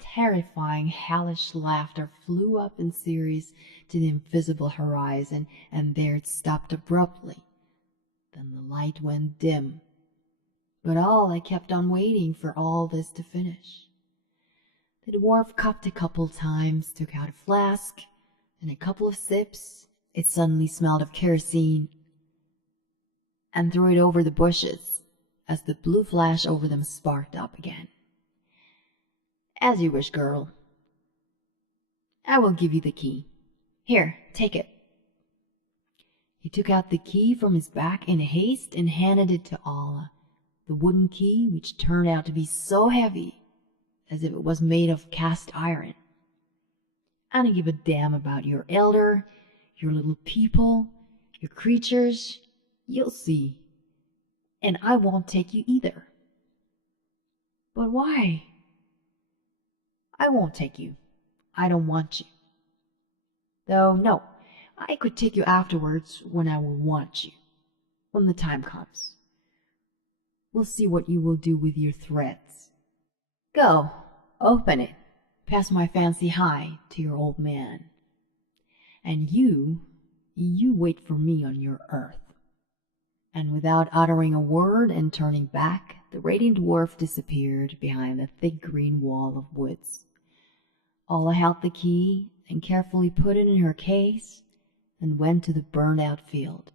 Terrifying, hellish laughter flew up in series to the invisible horizon, and there it stopped abruptly. Then the light went dim. But Alla kept on waiting for all this to finish. The dwarf cupped a couple times, took out a flask, and a couple of sips. It suddenly smelled of kerosene, and threw it over the bushes as the blue flash over them sparked up again. "As you wish, girl. I will give you the key. Here, take it." He took out the key from his back in haste and handed it to Alla, the wooden key which turned out to be so heavy as if it was made of cast iron. "I don't give a damn about your elder, your little people, your creatures. You'll see. And I won't take you either." "But why?" "I won't take you. I don't want you. Though, no, I could take you afterwards when I will want you, when the time comes. We'll see what you will do with your threads. Go, open it. Pass my fancy high to your old man. And you wait for me on your earth." And without uttering a word and turning back, the radiant dwarf disappeared behind the thick green wall of woods. Alla held the key and carefully put it in her case and went to the burned-out field.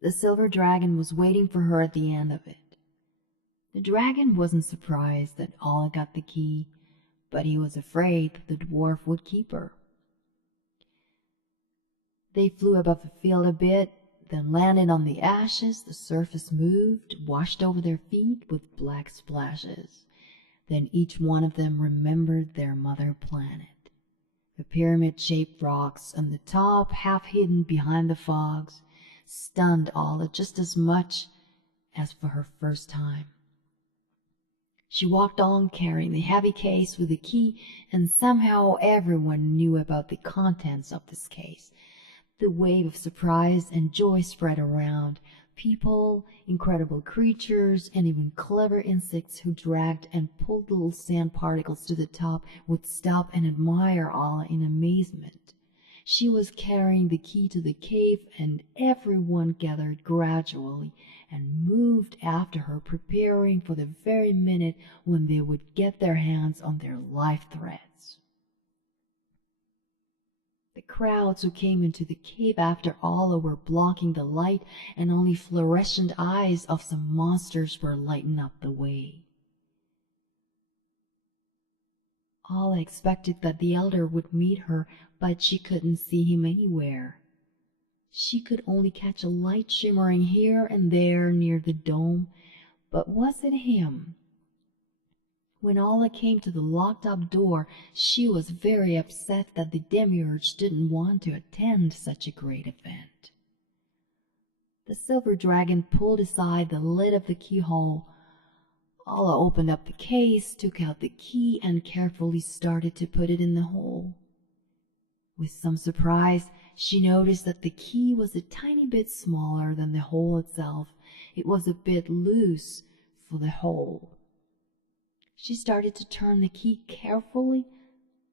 The silver dragon was waiting for her at the end of it. The dragon wasn't surprised that Alla got the key, but he was afraid that the dwarf would keep her. They flew above the field a bit, then landed on the ashes. The surface moved, washed over their feet with black splashes. Then each one of them remembered their mother planet. The pyramid-shaped rocks on the top, half hidden behind the fogs, stunned Alla just as much as for her first time. She walked on carrying the heavy case with the key, and somehow everyone knew about the contents of this case. The wave of surprise and joy spread around. People, incredible creatures, and even clever insects who dragged and pulled little sand particles to the top would stop and admire Alla in amazement. She was carrying the key to the cave, and everyone gathered gradually and moved after her, preparing for the very minute when they would get their hands on their life threads. The crowds who came into the cave after Alla were blocking the light, and only fluorescent eyes of some monsters were lighting up the way. Alla expected that the elder would meet her, but she couldn't see him anywhere. She could only catch a light shimmering here and there near the dome, but was it him? When Alla came to the locked-up door, she was very upset that the demiurge didn't want to attend such a great event. The silver dragon pulled aside the lid of the keyhole. Alla opened up the case, took out the key, and carefully started to put it in the hole. With some surprise, she noticed that the key was a tiny bit smaller than the hole itself. It was a bit loose for the hole. She started to turn the key carefully.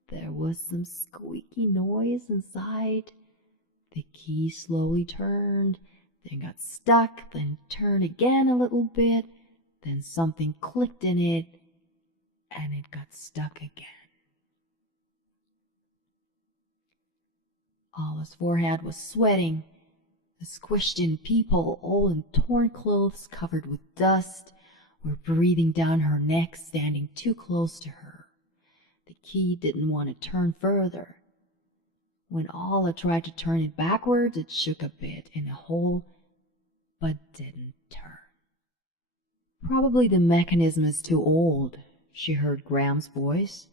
There was some squeaky noise inside. The key slowly turned, then got stuck, then turned again a little bit, then something clicked in it, and it got stuck again. Alla's forehead was sweating. The squished-in people, all in torn clothes covered with dust, were breathing down her neck, standing too close to her. The key didn't want to turn further. When Alla tried to turn it backwards, it shook a bit in the hole, but didn't turn. "Probably the mechanism is too old," she heard Graham's voice,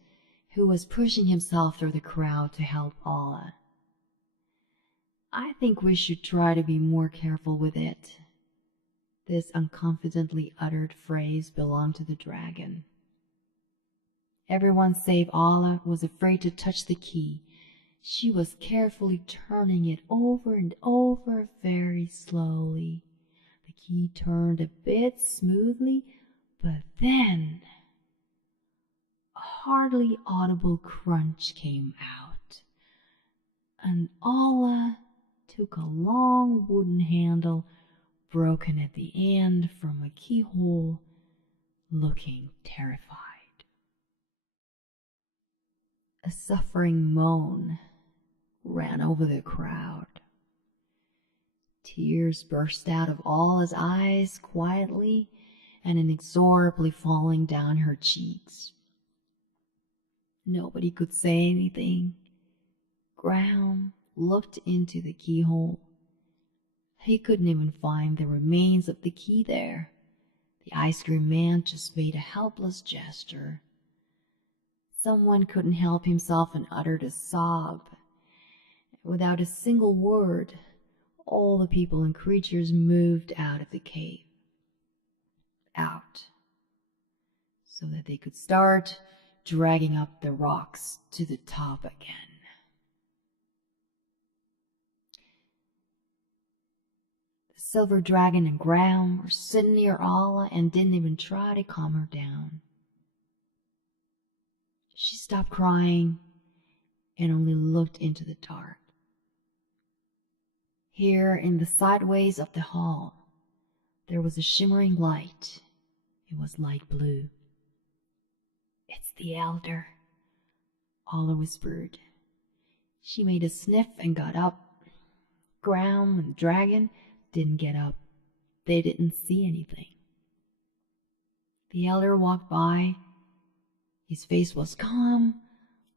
who was pushing himself through the crowd to help Alla. "I think we should try to be more careful with it." This unconfidently uttered phrase belonged to the dragon. Everyone save Alla was afraid to touch the key. She was carefully turning it over and over very slowly. The key turned a bit smoothly, but then a hardly audible crunch came out, and Alla took a long wooden handle broken at the end from a keyhole, looking terrified. A suffering moan ran over the crowd. Tears burst out of Alla's eyes quietly and inexorably falling down her cheeks. Nobody could say anything. Graham looked into the keyhole. He couldn't even find the remains of the key there. The ice cream man just made a helpless gesture. Someone couldn't help himself and uttered a sob. Without a single word, all the people and creatures moved out of the cave. Out, so that they could start dragging up the rocks to the top again. Silver Dragon and Graham were sitting near Alla and didn't even try to calm her down. She stopped crying and only looked into the dark. Here in the sideways of the hall, there was a shimmering light. It was light blue. "It's the elder," Alla whispered. She made a sniff and got up. Graham and the dragon didn't get up. They didn't see anything. The elder walked by. His face was calm,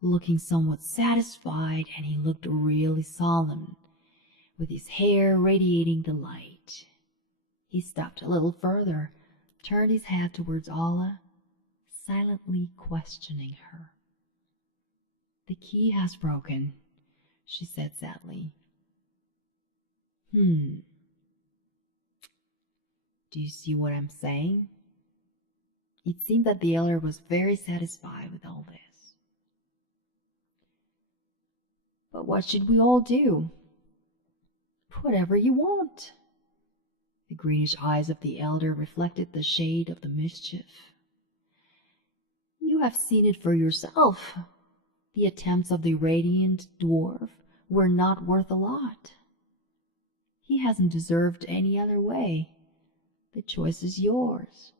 looking somewhat satisfied, and he looked really solemn, with his hair radiating the light. He stopped a little further, turned his head towards Alla, silently questioning her. "The key has broken," she said sadly. Do you see what I'm saying?" It seemed that the elder was very satisfied with all this. "But what should we all do?" "Whatever you want." The greenish eyes of the elder reflected the shade of the mischief. You have seen it for yourself. The attempts of the radiant dwarf were not worth a lot. He hasn't deserved any other way. The choice is yours.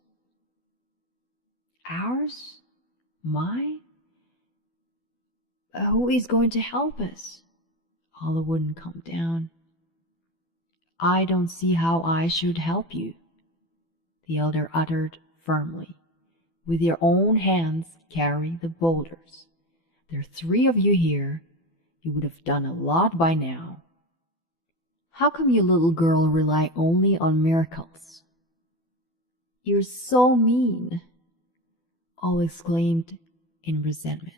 Ours? Mine? Who is going to help us? Alla wouldn't come down. I don't see how I should help you, the elder uttered firmly. With your own hands carry the boulders. There are 3 of you here. You would have done a lot by now. How come you little girl rely only on miracles? You're so mean, All exclaimed in resentment.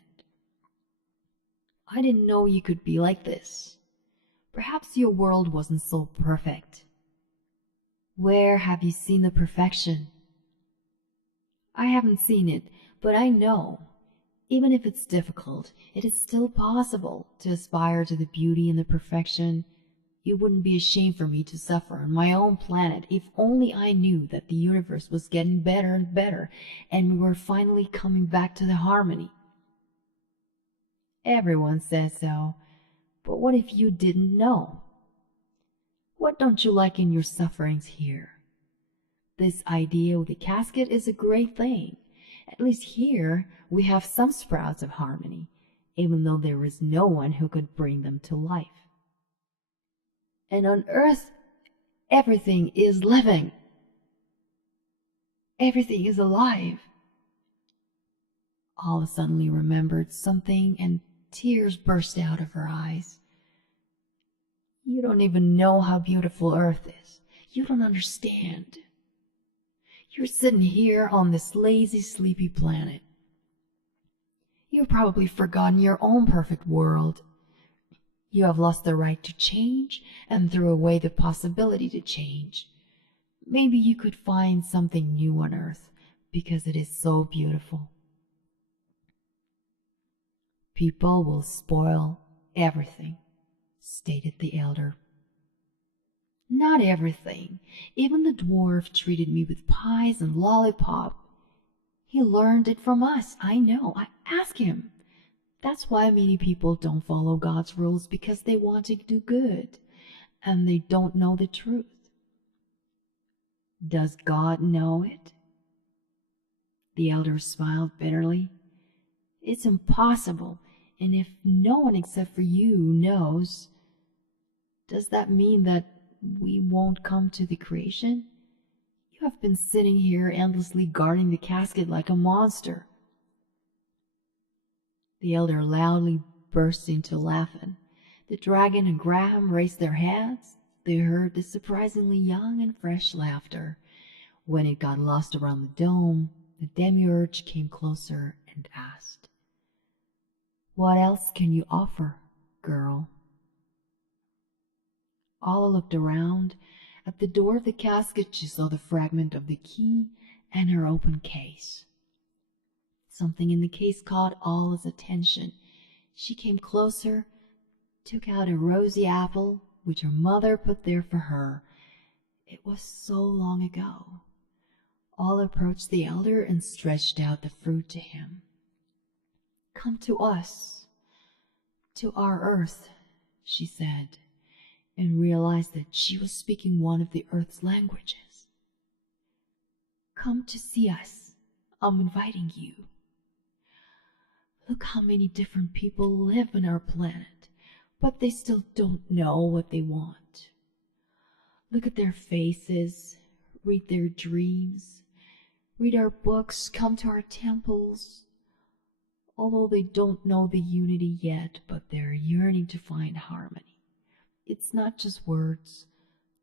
I didn't know you could be like this. Perhaps your world wasn't so perfect. Where have you seen the perfection? I haven't seen it, but I know. Even if it's difficult, it is still possible to aspire to the beauty and the perfection. It wouldn't be a shame for me to suffer on my own planet if only I knew that the universe was getting better and better and we were finally coming back to the harmony. Everyone says so, but what if you didn't know? What don't you like in your sufferings here? This idea with the casket is a great thing. At least here we have some sprouts of harmony, even though there is no one who could bring them to life. And on earth, everything is living. Everything is alive. Alla suddenly remembered something and tears burst out of her eyes. You don't even know how beautiful Earth is. You don't understand. You're sitting here on this lazy, sleepy planet. You've probably forgotten your own perfect world. You have lost the right to change and threw away the possibility to change. Maybe you could find something new on Earth because it is so beautiful. People will spoil everything, stated the elder. Not everything. Even the dwarf treated me with pies and lollipop. He learned it from us, I know. I asked him. That's why many people don't follow God's rules, because they want to do good, and they don't know the truth. Does God know it? The elder smiled bitterly. It's impossible, and if no one except for you knows, does that mean that we won't come to the creation? You have been sitting here endlessly guarding the casket like a monster. The elder loudly burst into laughing. The dragon and Graham raised their heads. They heard the surprisingly young and fresh laughter. When it got lost around the dome, the demiurge came closer and asked, "What else can you offer, girl?" Alla looked around. At the door of the casket she saw the fragment of the key and her open case. Something in the case caught Alla's attention. She came closer, took out a rosy apple, which her mother put there for her. It was so long ago. Alla approached the elder and stretched out the fruit to him. "Come to us, to our Earth," she said, and realized that she was speaking one of the Earth's languages. "Come to see us. I'm inviting you. Look how many different people live on our planet, but they still don't know what they want. Look at their faces, read their dreams, read our books, come to our temples. Although they don't know the unity yet, but they're yearning to find harmony. It's not just words,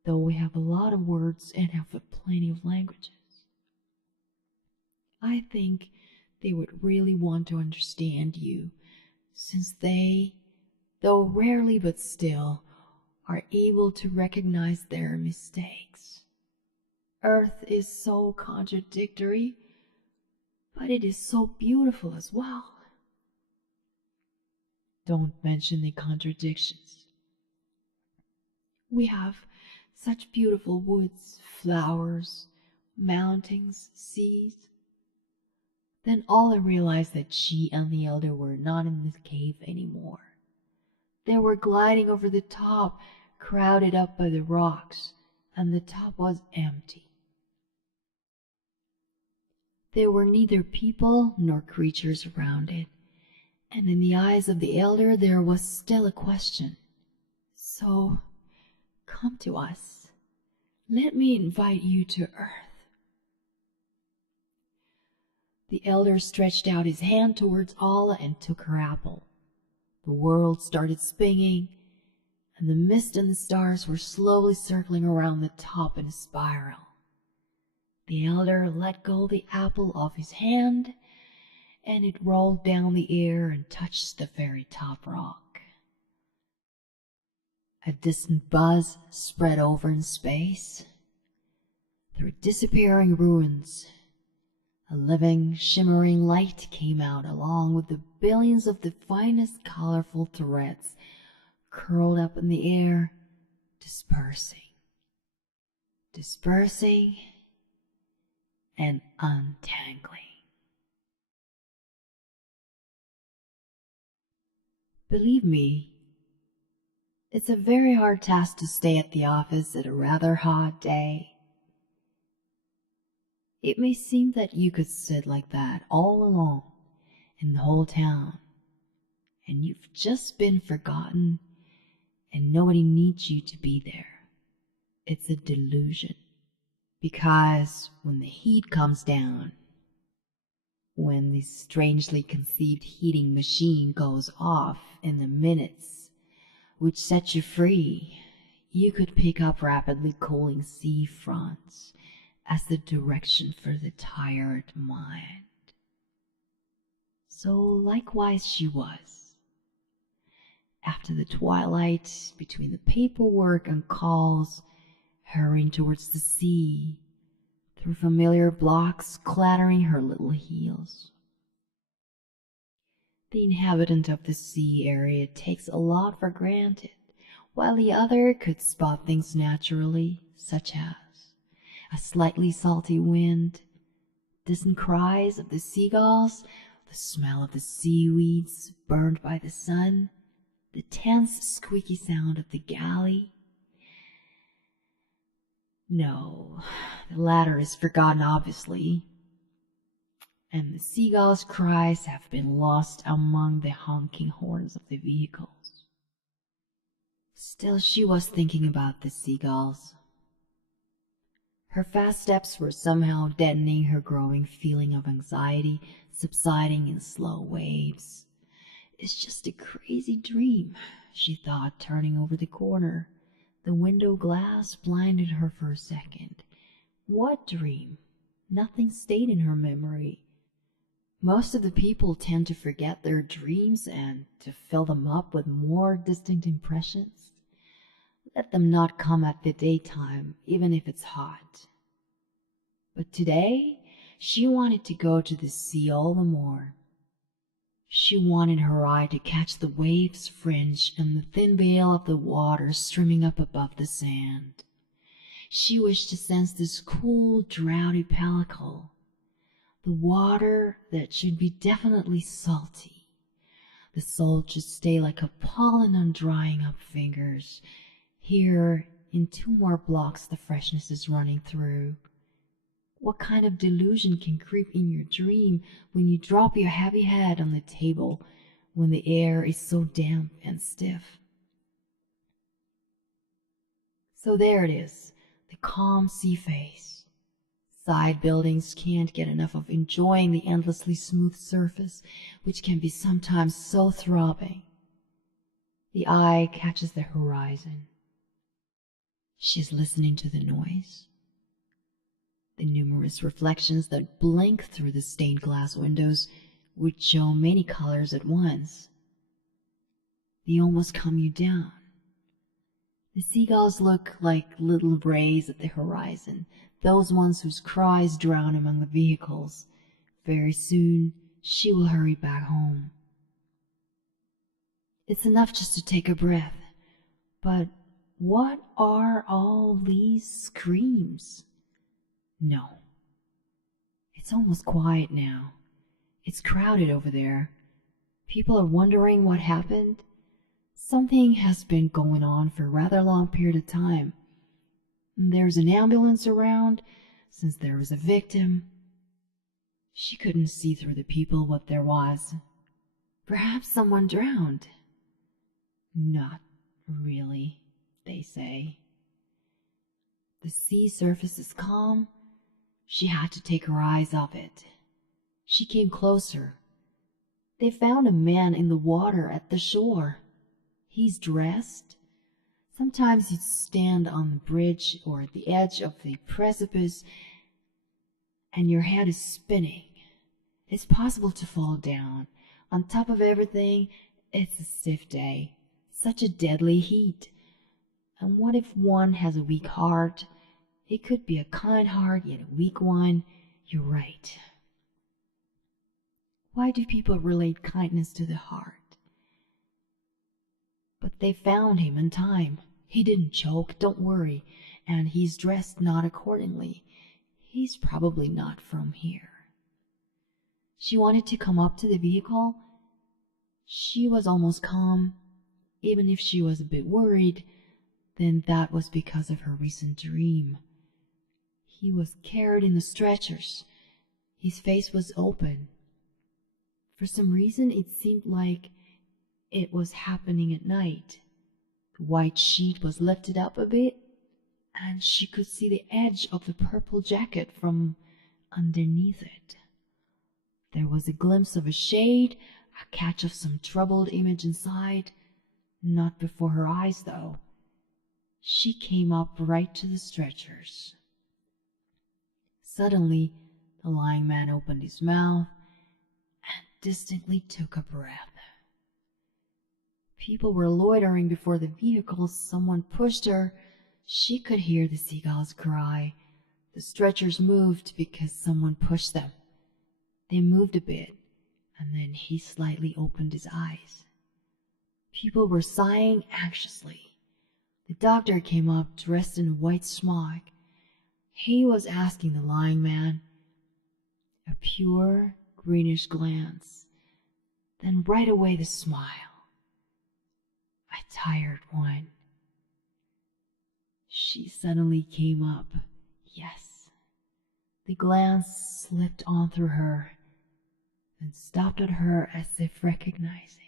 though we have a lot of words and have plenty of languages. I think they would really want to understand you, since they, though rarely but still, are able to recognize their mistakes. Earth is so contradictory, but it is so beautiful as well." "Don't mention the contradictions. We have Such beautiful woods, flowers, mountains, seas. Then all I realized that she and the elder were not in the cave anymore. They were gliding over the top, crowded up by the rocks, and the top was empty. There were neither people nor creatures around it, and in the eyes of the elder there was still a question. So, come to us. Let me invite you to Earth. The elder stretched out his hand towards Alla and took her apple. The world started spinning, and the mist and the stars were slowly circling around the top in a spiral. The elder let go the apple of his hand, and it rolled down the air and touched the very top rock. A distant buzz spread over in space. Through disappearing ruins, a living, shimmering light came out along with the billions of the finest colorful threads curled up in the air, dispersing, and untangling. Believe me, it's a very hard task to stay at the office at a rather hot day. It may seem that you could sit like that all alone in the whole town, and you've just been forgotten, and nobody needs you to be there. It's a delusion. Because when the heat comes down, when the strangely conceived heating machine goes off in the minutes which set you free, you could pick up rapidly cooling sea fronts as the direction for the tired mind. So likewise she was. After the twilight, between the paperwork and calls, hurrying towards the sea, through familiar blocks, clattering her little heels. The inhabitant of the sea area takes a lot for granted, while the other could spot things naturally, such as a slightly salty wind, distant cries of the seagulls, the smell of the seaweeds burned by the sun, the tense, squeaky sound of the galley. No, the latter is forgotten, obviously, and the seagulls' cries have been lost among the honking horns of the vehicles. Still, she was thinking about the seagulls. Her fast steps were somehow deadening her growing feeling of anxiety, subsiding in slow waves. It's just a crazy dream, she thought, turning over the corner. The window glass blinded her for a second. What dream? Nothing stayed in her memory. Most of the people tend to forget their dreams and to fill them up with more distinct impressions. Let them not come at the daytime, even if it's hot. But today, she wanted to go to the sea all the more. She wanted her eye to catch the waves' fringe and the thin veil of the water streaming up above the sand. She wished to sense this cool, drowsy pellicle, the water that should be definitely salty. The salt should stay like a pollen on drying up fingers. Here, in 2 more blocks, the freshness is running through. What kind of delusion can creep in your dream when you drop your heavy head on the table when the air is so damp and stiff? So there it is, the calm sea face. Side buildings can't get enough of enjoying the endlessly smooth surface, which can be sometimes so throbbing. The eye catches the horizon. She's listening to the noise. The numerous reflections that blink through the stained glass windows would show many colors at once. They almost calm you down. The seagulls look like little rays at the horizon, those ones whose cries drown among the vehicles. Very soon she will hurry back home. It's enough just to take a breath, but What are all these screams? No. It's almost quiet now. It's crowded over there. People are wondering what happened. Something has been going on for a rather long period of time. There's an ambulance around, since there was a victim. She couldn't see through the people what there was. Perhaps someone drowned. Not really, they say. The sea surface is calm. She had to take her eyes off it. She came closer. They found a man in the water at the shore. He's dressed. Sometimes he'd stand on the bridge or at the edge of the precipice, and your head is spinning. It's possible to fall down. On top of everything, it's a stiff day. Such a deadly heat. And what if one has a weak heart? It could be a kind heart, yet a weak one. You're right. Why do people relate kindness to the heart? But they found him in time. He didn't choke, don't worry, and he's dressed not accordingly. He's probably not from here. She wanted to come up to the vehicle. She was almost calm. Even if she was a bit worried, then that was because of her recent dream. He was carried in the stretchers. His face was open. For some reason, it seemed like it was happening at night. The white sheet was lifted up a bit, and she could see the edge of the purple jacket from underneath it. There was a glimpse of a shade, a catch of some troubled image inside. Not before her eyes, though. She came up right to the stretchers. Suddenly, the lying man opened his mouth and distantly took a breath. People were loitering before the vehicle. Someone pushed her. She could hear the seagulls cry. The stretchers moved because someone pushed them. They moved a bit, and then he slightly opened his eyes. People were sighing anxiously. The doctor came up, dressed in a white smock. He was asking the lying man. A pure, greenish glance. Then right away the smile. A tired one. She suddenly came up. Yes. The glance slipped on through her, then stopped at her as if recognizing.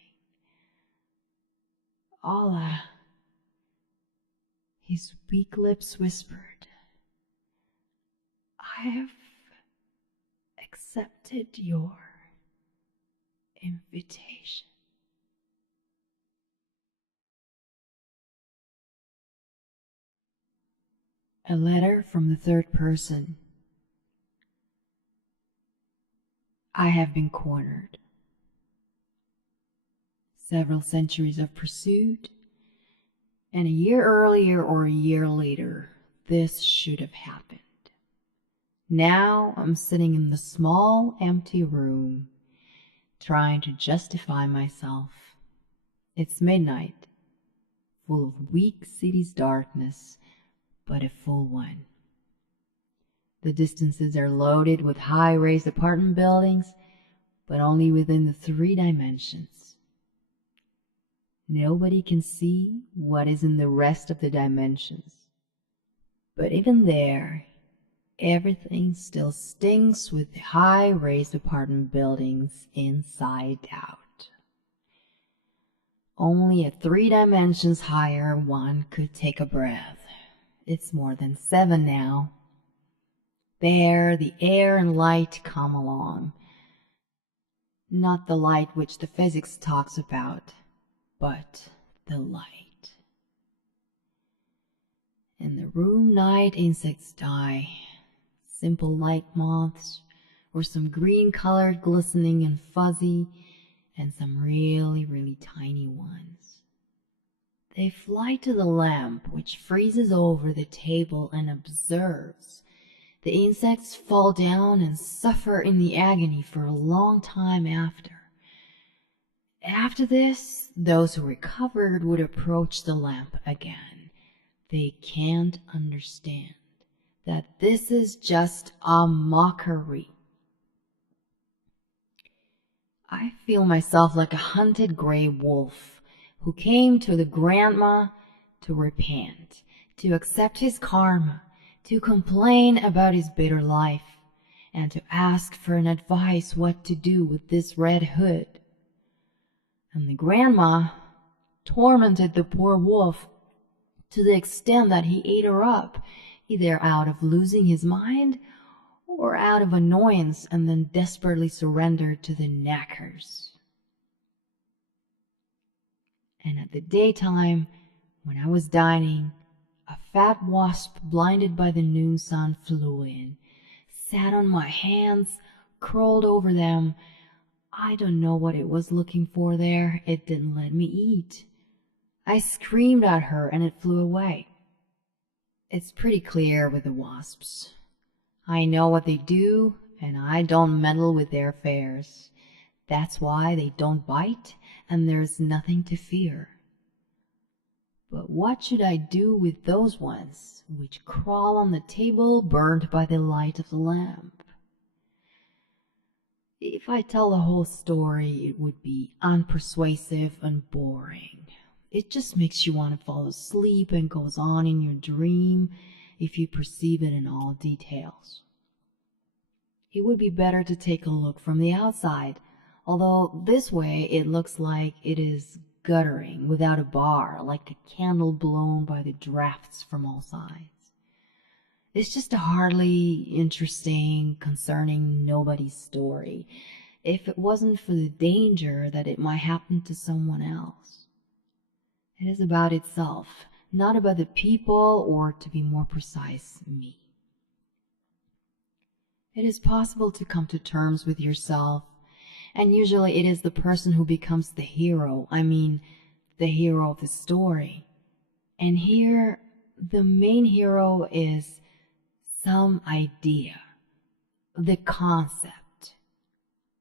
Allah. His weak lips whispered, I have accepted your invitation. A letter from the third person. I have been cornered. Several centuries of pursuit, and a year earlier or a year later, this should have happened. Now I'm sitting in the small, empty room, trying to justify myself. It's midnight, full of weak city's darkness, but a full one. The distances are loaded with high-raised apartment buildings, but only within the 3 dimensions. Nobody can see what is in the rest of the dimensions. But even there, everything still stinks with the high-raised apartment buildings inside out. Only at 3 dimensions higher one could take a breath. It's more than 7 now. There, the air and light come along. Not the light which the physics talks about, but the light. In the room, night insects die. Simple light moths, or some green-colored, glistening and fuzzy, and some really, really tiny ones. They fly to the lamp, which freezes over the table and observes. The insects fall down and suffer in the agony for a long time after. After this, those who recovered would approach the lamp again. They can't understand that this is just a mockery. I feel myself like a hunted gray wolf who came to the grandma to repent, to accept his karma, to complain about his bitter life, and to ask for an advice what to do with this red hood. And the grandma tormented the poor wolf to the extent that he ate her up, either out of losing his mind or out of annoyance, and then desperately surrendered to the knackers. And at the daytime, when I was dining, a fat wasp blinded by the noon sun flew in, sat on my hands, crawled over them. I don't know what it was looking for there. It didn't let me eat. I screamed at her and it flew away. It's pretty clear with the wasps. I know what they do, and I don't meddle with their affairs. That's why they don't bite, and there's nothing to fear. But what should I do with those ones which crawl on the table burned by the light of the lamp? If I tell the whole story, it would be unpersuasive and boring. It just makes you want to fall asleep and goes on in your dream if you perceive it in all details. It would be better to take a look from the outside, although this way it looks like it is guttering without a bar, like a candle blown by the drafts from all sides. It's just a hardly interesting, concerning nobody's story, if it wasn't for the danger that it might happen to someone else. It is about itself, not about the people, or to be more precise, me. It is possible to come to terms with yourself, and usually it is the person who becomes the hero, the hero of the story. And here, the main hero is some idea, the concept,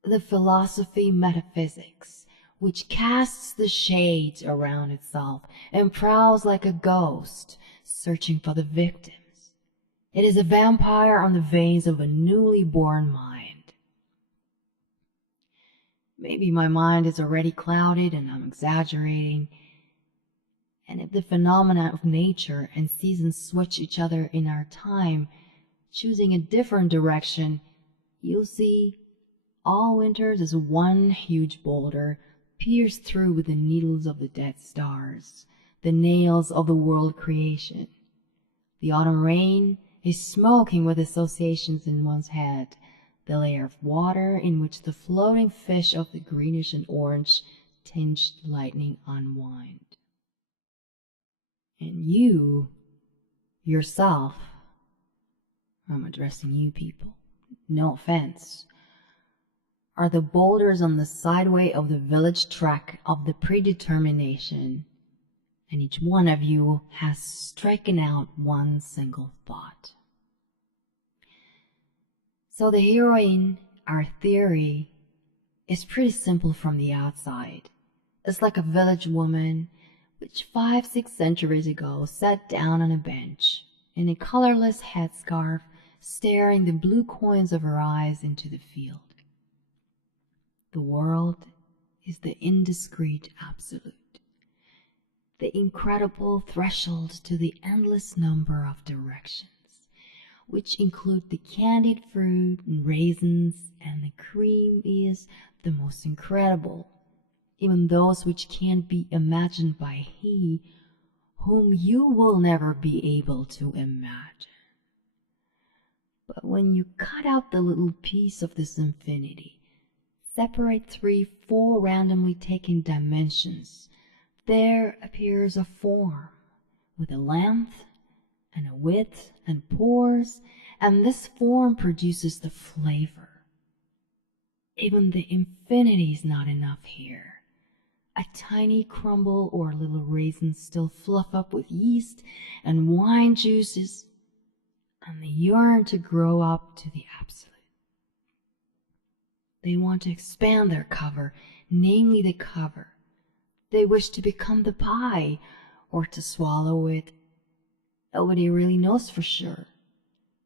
the philosophy, metaphysics, which casts the shades around itself and prowls like a ghost, searching for the victims. It is a vampire on the veins of a newly born mind. Maybe my mind is already clouded and I'm exaggerating. And if the phenomena of nature and seasons switch each other in our time, choosing a different direction, you'll see all winters as one huge boulder pierced through with the needles of the dead stars, the nails of the world creation. The autumn rain is smoking with associations in one's head, the layer of water in which the floating fish of the greenish and orange tinged lightning unwind. And you, yourself, I'm addressing you people, no offense, are the boulders on the sideway of the village track of the predetermination, and each one of you has stricken out one single thought. So the heroine, our theory, is pretty simple from the outside. It's like a village woman which 5-6 centuries ago sat down on a bench in a colorless headscarf, staring the blue coins of her eyes into the field. The world is the indiscrete absolute, the incredible threshold to the endless number of directions, which include the candied fruit and raisins, and the cream is the most incredible, even those which can't be imagined by he whom you will never be able to imagine. But when you cut out the little piece of this infinity, separate 3-4 randomly taken dimensions, there appears a form with a length and a width and pores, and this form produces the flavor. Even the infinity is not enough here. A tiny crumble or little raisin still fluff up with yeast and wine juices, and they yearn to grow up to the absolute. They want to expand their cover, namely the cover. They wish to become the pie, or to swallow it Nobody really knows for sure,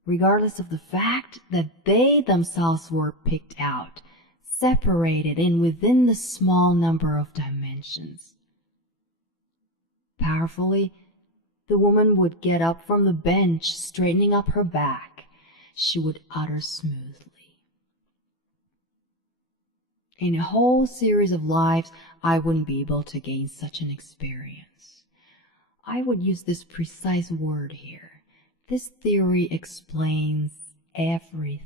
regardless of the fact that they themselves were picked out, separated and within the small number of dimensions. Powerfully, the woman would get up from the bench, straightening up her back. She would utter smoothly, "In a whole series of lives, I wouldn't be able to gain such an experience. I would use this precise word here. This theory explains everything.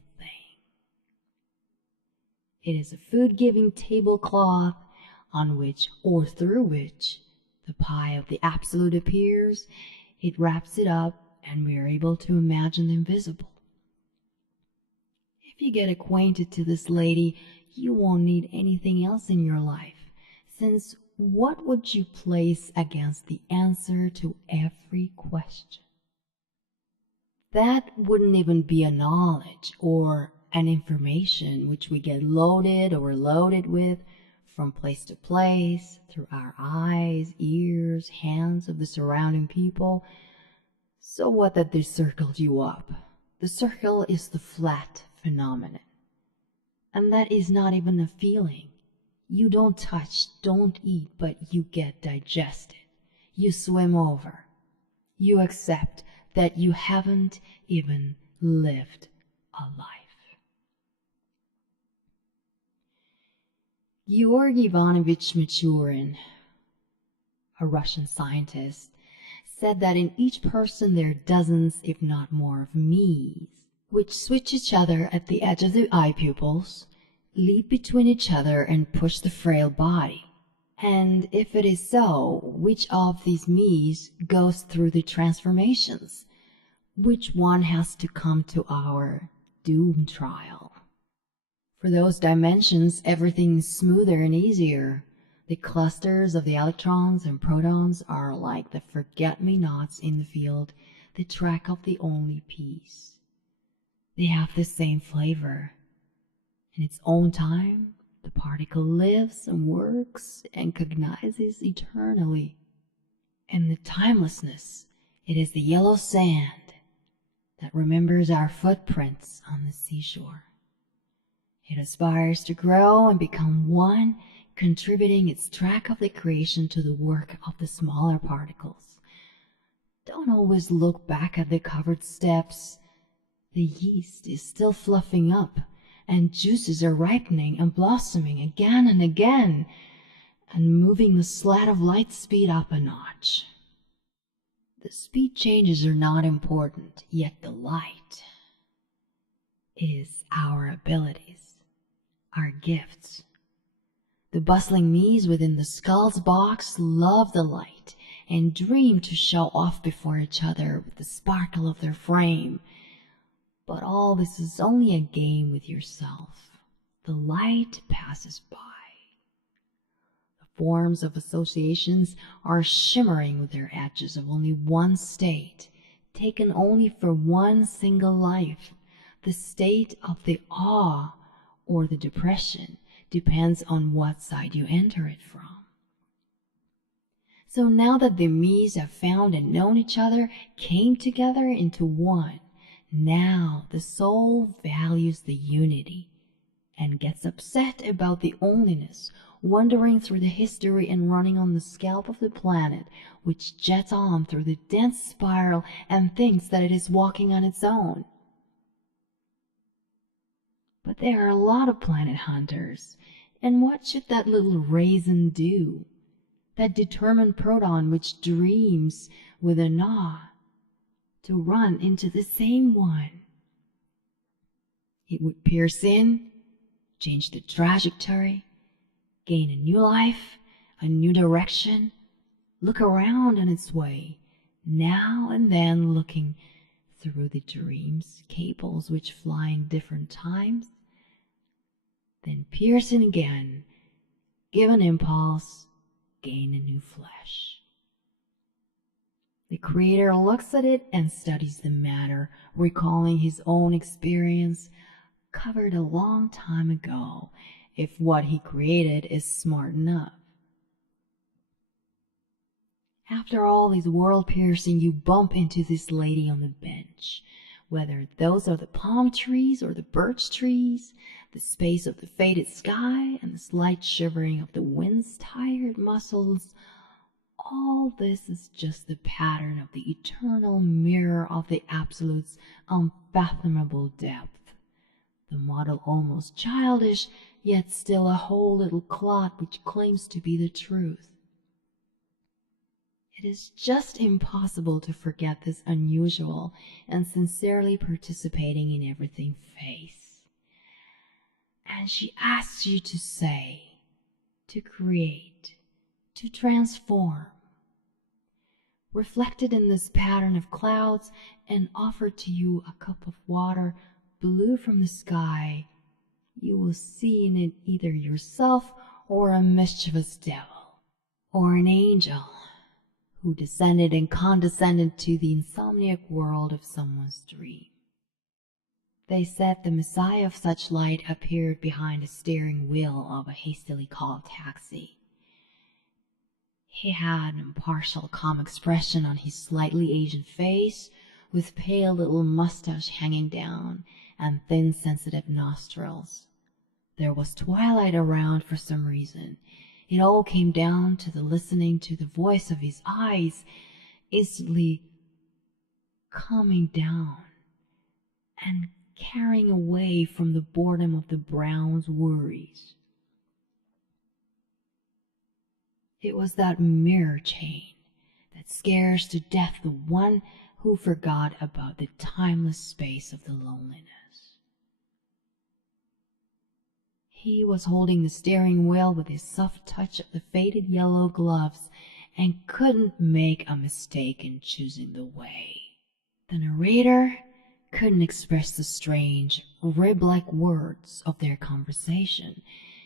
It is a food-giving tablecloth on which or through which the pie of the Absolute appears. It wraps it up, and we are able to imagine the invisible. If you get acquainted to this lady, you won't need anything else in your life, since what would you place against the answer to every question? That wouldn't even be a knowledge or an information which we get loaded or loaded with from place to place, through our eyes, ears, hands of the surrounding people. So what that this circled you up? The circle is the flat phenomenon. And that is not even a feeling. You don't touch, don't eat, but you get digested. You swim over. You accept that you haven't even lived a life. Georgy Ivanovich Michurin, a Russian scientist, said that in each person there are dozens, if not more, of me's, which switch each other at the edge of the eye pupils, leap between each other, and push the frail body. And if it is so, which of these me's goes through the transformations? Which one has to come to our doom trial? For those dimensions, everything is smoother and easier. The clusters of the electrons and protons are like the forget-me-nots in the field, the track of the only piece. They have the same flavor. In its own time, the particle lives and works and cognizes eternally. In the timelessness, it is the yellow sand that remembers our footprints on the seashore. It aspires to grow and become one, contributing its track of the creation to the work of the smaller particles. Don't always look back at the covered steps. The yeast is still fluffing up, and juices are ripening and blossoming again and again, and moving the slat of light speed up a notch. The speed changes are not important, yet the light is our abilities, our gifts. The bustling me's within the skull's box love the light and dream to show off before each other with the sparkle of their frame. But all this is only a game with yourself. The light passes by. The forms of associations are shimmering with their edges of only one state, taken only for one single life. The state of the awe or the depression depends on what side you enter it from. So now that the me's have found and known each other, came together into one, now the soul values the unity and gets upset about the onlyness, wandering through the history and running on the scalp of the planet, which jets on through the dense spiral and thinks that it is walking on its own. But there are a lot of planet hunters, and what should that little raisin do? That determined proton which dreams with a gnaw to run into the same one. It would pierce in, change the trajectory, gain a new life, a new direction, look around on its way, now and then looking through the dream's cables which fly in different times, then pierce in again, give an impulse, gain a new flesh. The Creator looks at it and studies the matter, recalling his own experience covered a long time ago, if what he created is smart enough. After all is world-piercing, you bump into this lady on the bench. Whether those are the palm trees or the birch trees, the space of the faded sky and the slight shivering of the wind's tired muscles, all this is just the pattern of the eternal mirror of the Absolute's unfathomable depth. The model almost childish, yet still a whole little clod which claims to be the truth. It is just impossible to forget this unusual and sincerely participating in everything face. And she asks you to say, to create, to transform. Reflected in this pattern of clouds and offered to you a cup of water blue from the sky, you will see in it either yourself or a mischievous devil, or an angel who descended and condescended to the insomniac world of someone's dream. They said the messiah of such light appeared behind the steering wheel of a hastily called taxi. He had an impartial, calm expression on his slightly Asian face, with pale little mustache hanging down and thin, sensitive nostrils. There was twilight around for some reason. It all came down to the listening to the voice of his eyes, instantly calming down and carrying away from the boredom of the brown's worries. It was that mirror chain that scares to death the one who forgot about the timeless space of the loneliness. He was holding the steering wheel with his soft touch of the faded yellow gloves and couldn't make a mistake in choosing the way. The narrator couldn't express the strange, rib-like words of their conversation,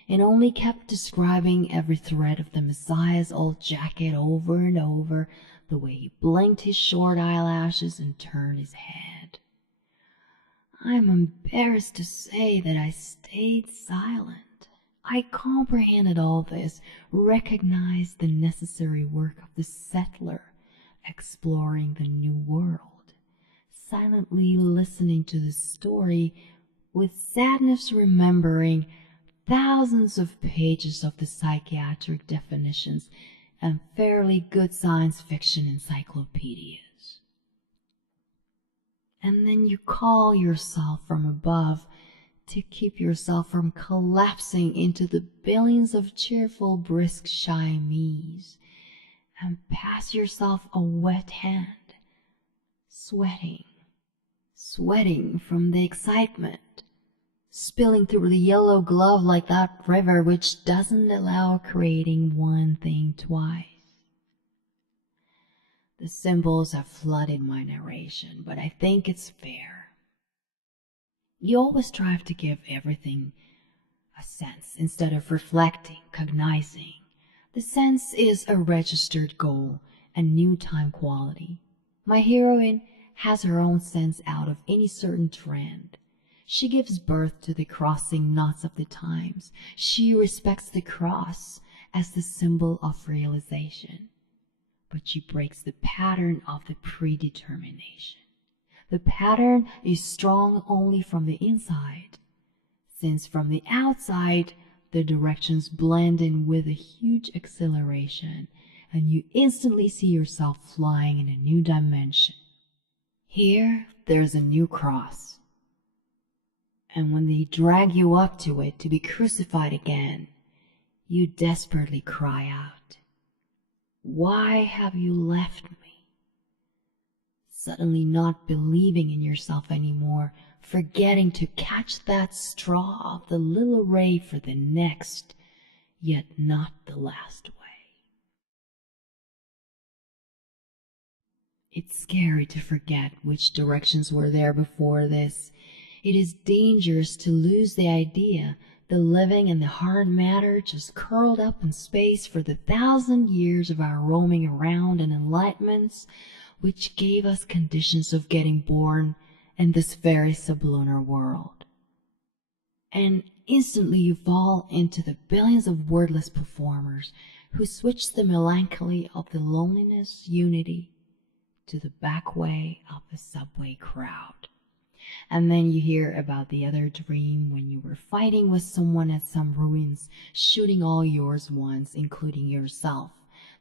and only kept describing every thread of the Messiah's old jacket over and over, the way he blinked his short eyelashes and turned his head. I'm embarrassed to say that I stayed silent. I comprehended all this, recognized the necessary work of the settler exploring the new world, silently listening to the story, with sadness remembering thousands of pages of the psychiatric definitions and fairly good science fiction encyclopedias. And then you call yourself from above to keep yourself from collapsing into the billions of cheerful, brisk, shy me's, and pass yourself a wet hand, sweating from the excitement, spilling through the yellow glove like that river which doesn't allow creating one thing twice. The symbols have flooded my narration, but I think it's fair. You always strive to give everything a sense instead of reflecting, cognizing. The sense is a registered goal and new time quality. My heroine has her own sense out of any certain trend. She gives birth to the crossing knots of the times. She respects the cross as the symbol of realization. But she breaks the pattern of the predetermination. The pattern is strong only from the inside, since from the outside the directions blend in with a huge acceleration, and you instantly see yourself flying in a new dimension. Here there's a new cross, and when they drag you up to it to be crucified again, you desperately cry out, "Why have you left me?" Suddenly not believing in yourself anymore, forgetting to catch that straw of the little ray for the next, yet not the last way. It's scary to forget which directions were there before this. It is dangerous to lose the idea, the living and the hard matter just curled up in space for the 1,000 years of our roaming around and enlightenments, which gave us conditions of getting born in this very sublunar world. And instantly you fall into the billions of wordless performers, who switched the melancholy of the loneliness unity to the back way of the subway crowd. And then you hear about the other dream when you were fighting with someone at some ruins, shooting all yours once, including yourself.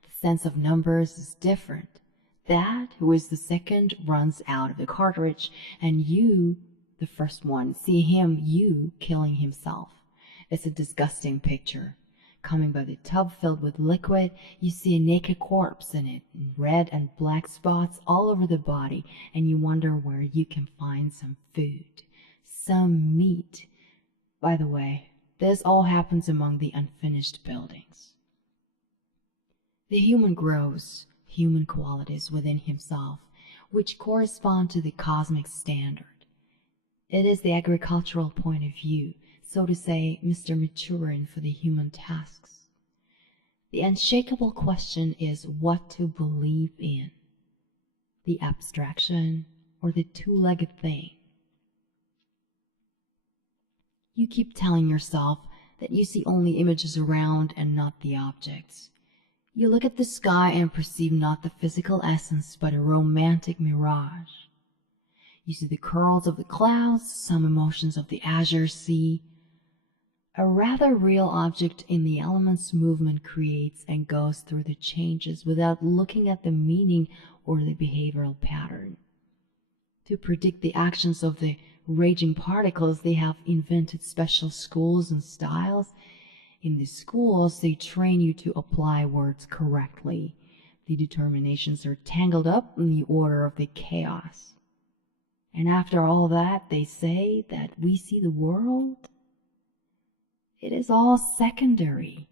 The sense of numbers is different. That who is the second runs out of the cartridge, and you, the first one, see him, you, killing himself. It's a disgusting picture. Coming by the tub filled with liquid, you see a naked corpse in it, red and black spots all over the body, and you wonder where you can find some food, some meat. By the way, this all happens among the unfinished buildings. The human grows human qualities within himself, which correspond to the cosmic standard. It is the agricultural point of view, so to say, Mr. Maturin for the human tasks. The unshakable question is what to believe in, the abstraction or the two-legged thing. You keep telling yourself that you see only images around and not the objects. You look at the sky and perceive not the physical essence but a romantic mirage. You see the curls of the clouds, some emotions of the azure sea. A rather real object in the elements movement creates and goes through the changes without looking at the meaning or the behavioral pattern. To predict the actions of the raging particles, they have invented special schools and styles. In the schools, they train you to apply words correctly. The determinations are tangled up in the order of the chaos. And after all that, they say that we see the world. It is all secondary.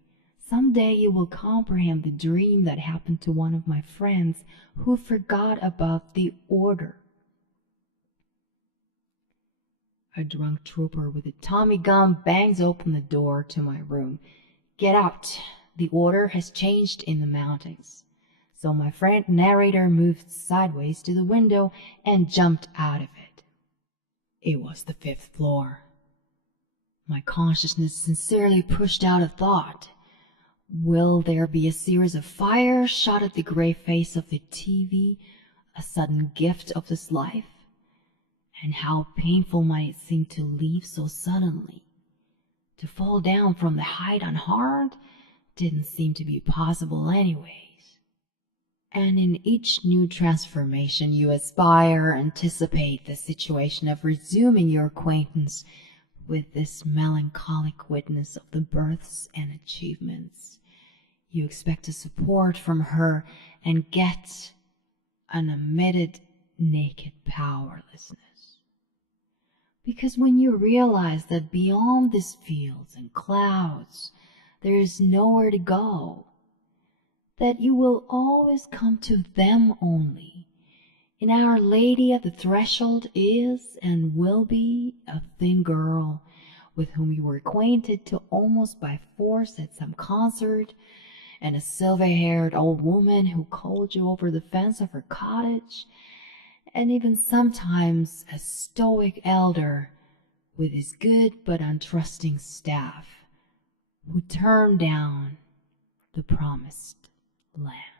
Someday you will comprehend the dream that happened to one of my friends who forgot about the order. A drunk trooper with a Tommy gun bangs open the door to my room. Get out! The order has changed in the mountains. So my friend narrator moved sideways to the window and jumped out of it. It was the 5th floor. My consciousness sincerely pushed out a thought. Will there be a series of fires shot at the gray face of the TV, a sudden gift of this life? And how painful might it seem to leave so suddenly? To fall down from the height unharmed didn't seem to be possible anyways. And in each new transformation you aspire, anticipate the situation of resuming your acquaintance with this melancholic witness of the births and achievements. You expect a support from her and get an admitted naked powerlessness. Because when you realize that beyond these fields and clouds there is nowhere to go, that you will always come to them only, and Our Lady at the threshold is and will be a thin girl with whom you were acquainted to almost by force at some concert, and a silver-haired old woman who called you over the fence of her cottage, and even sometimes a stoic elder with his good but untrusting staff, who turned down the promised land.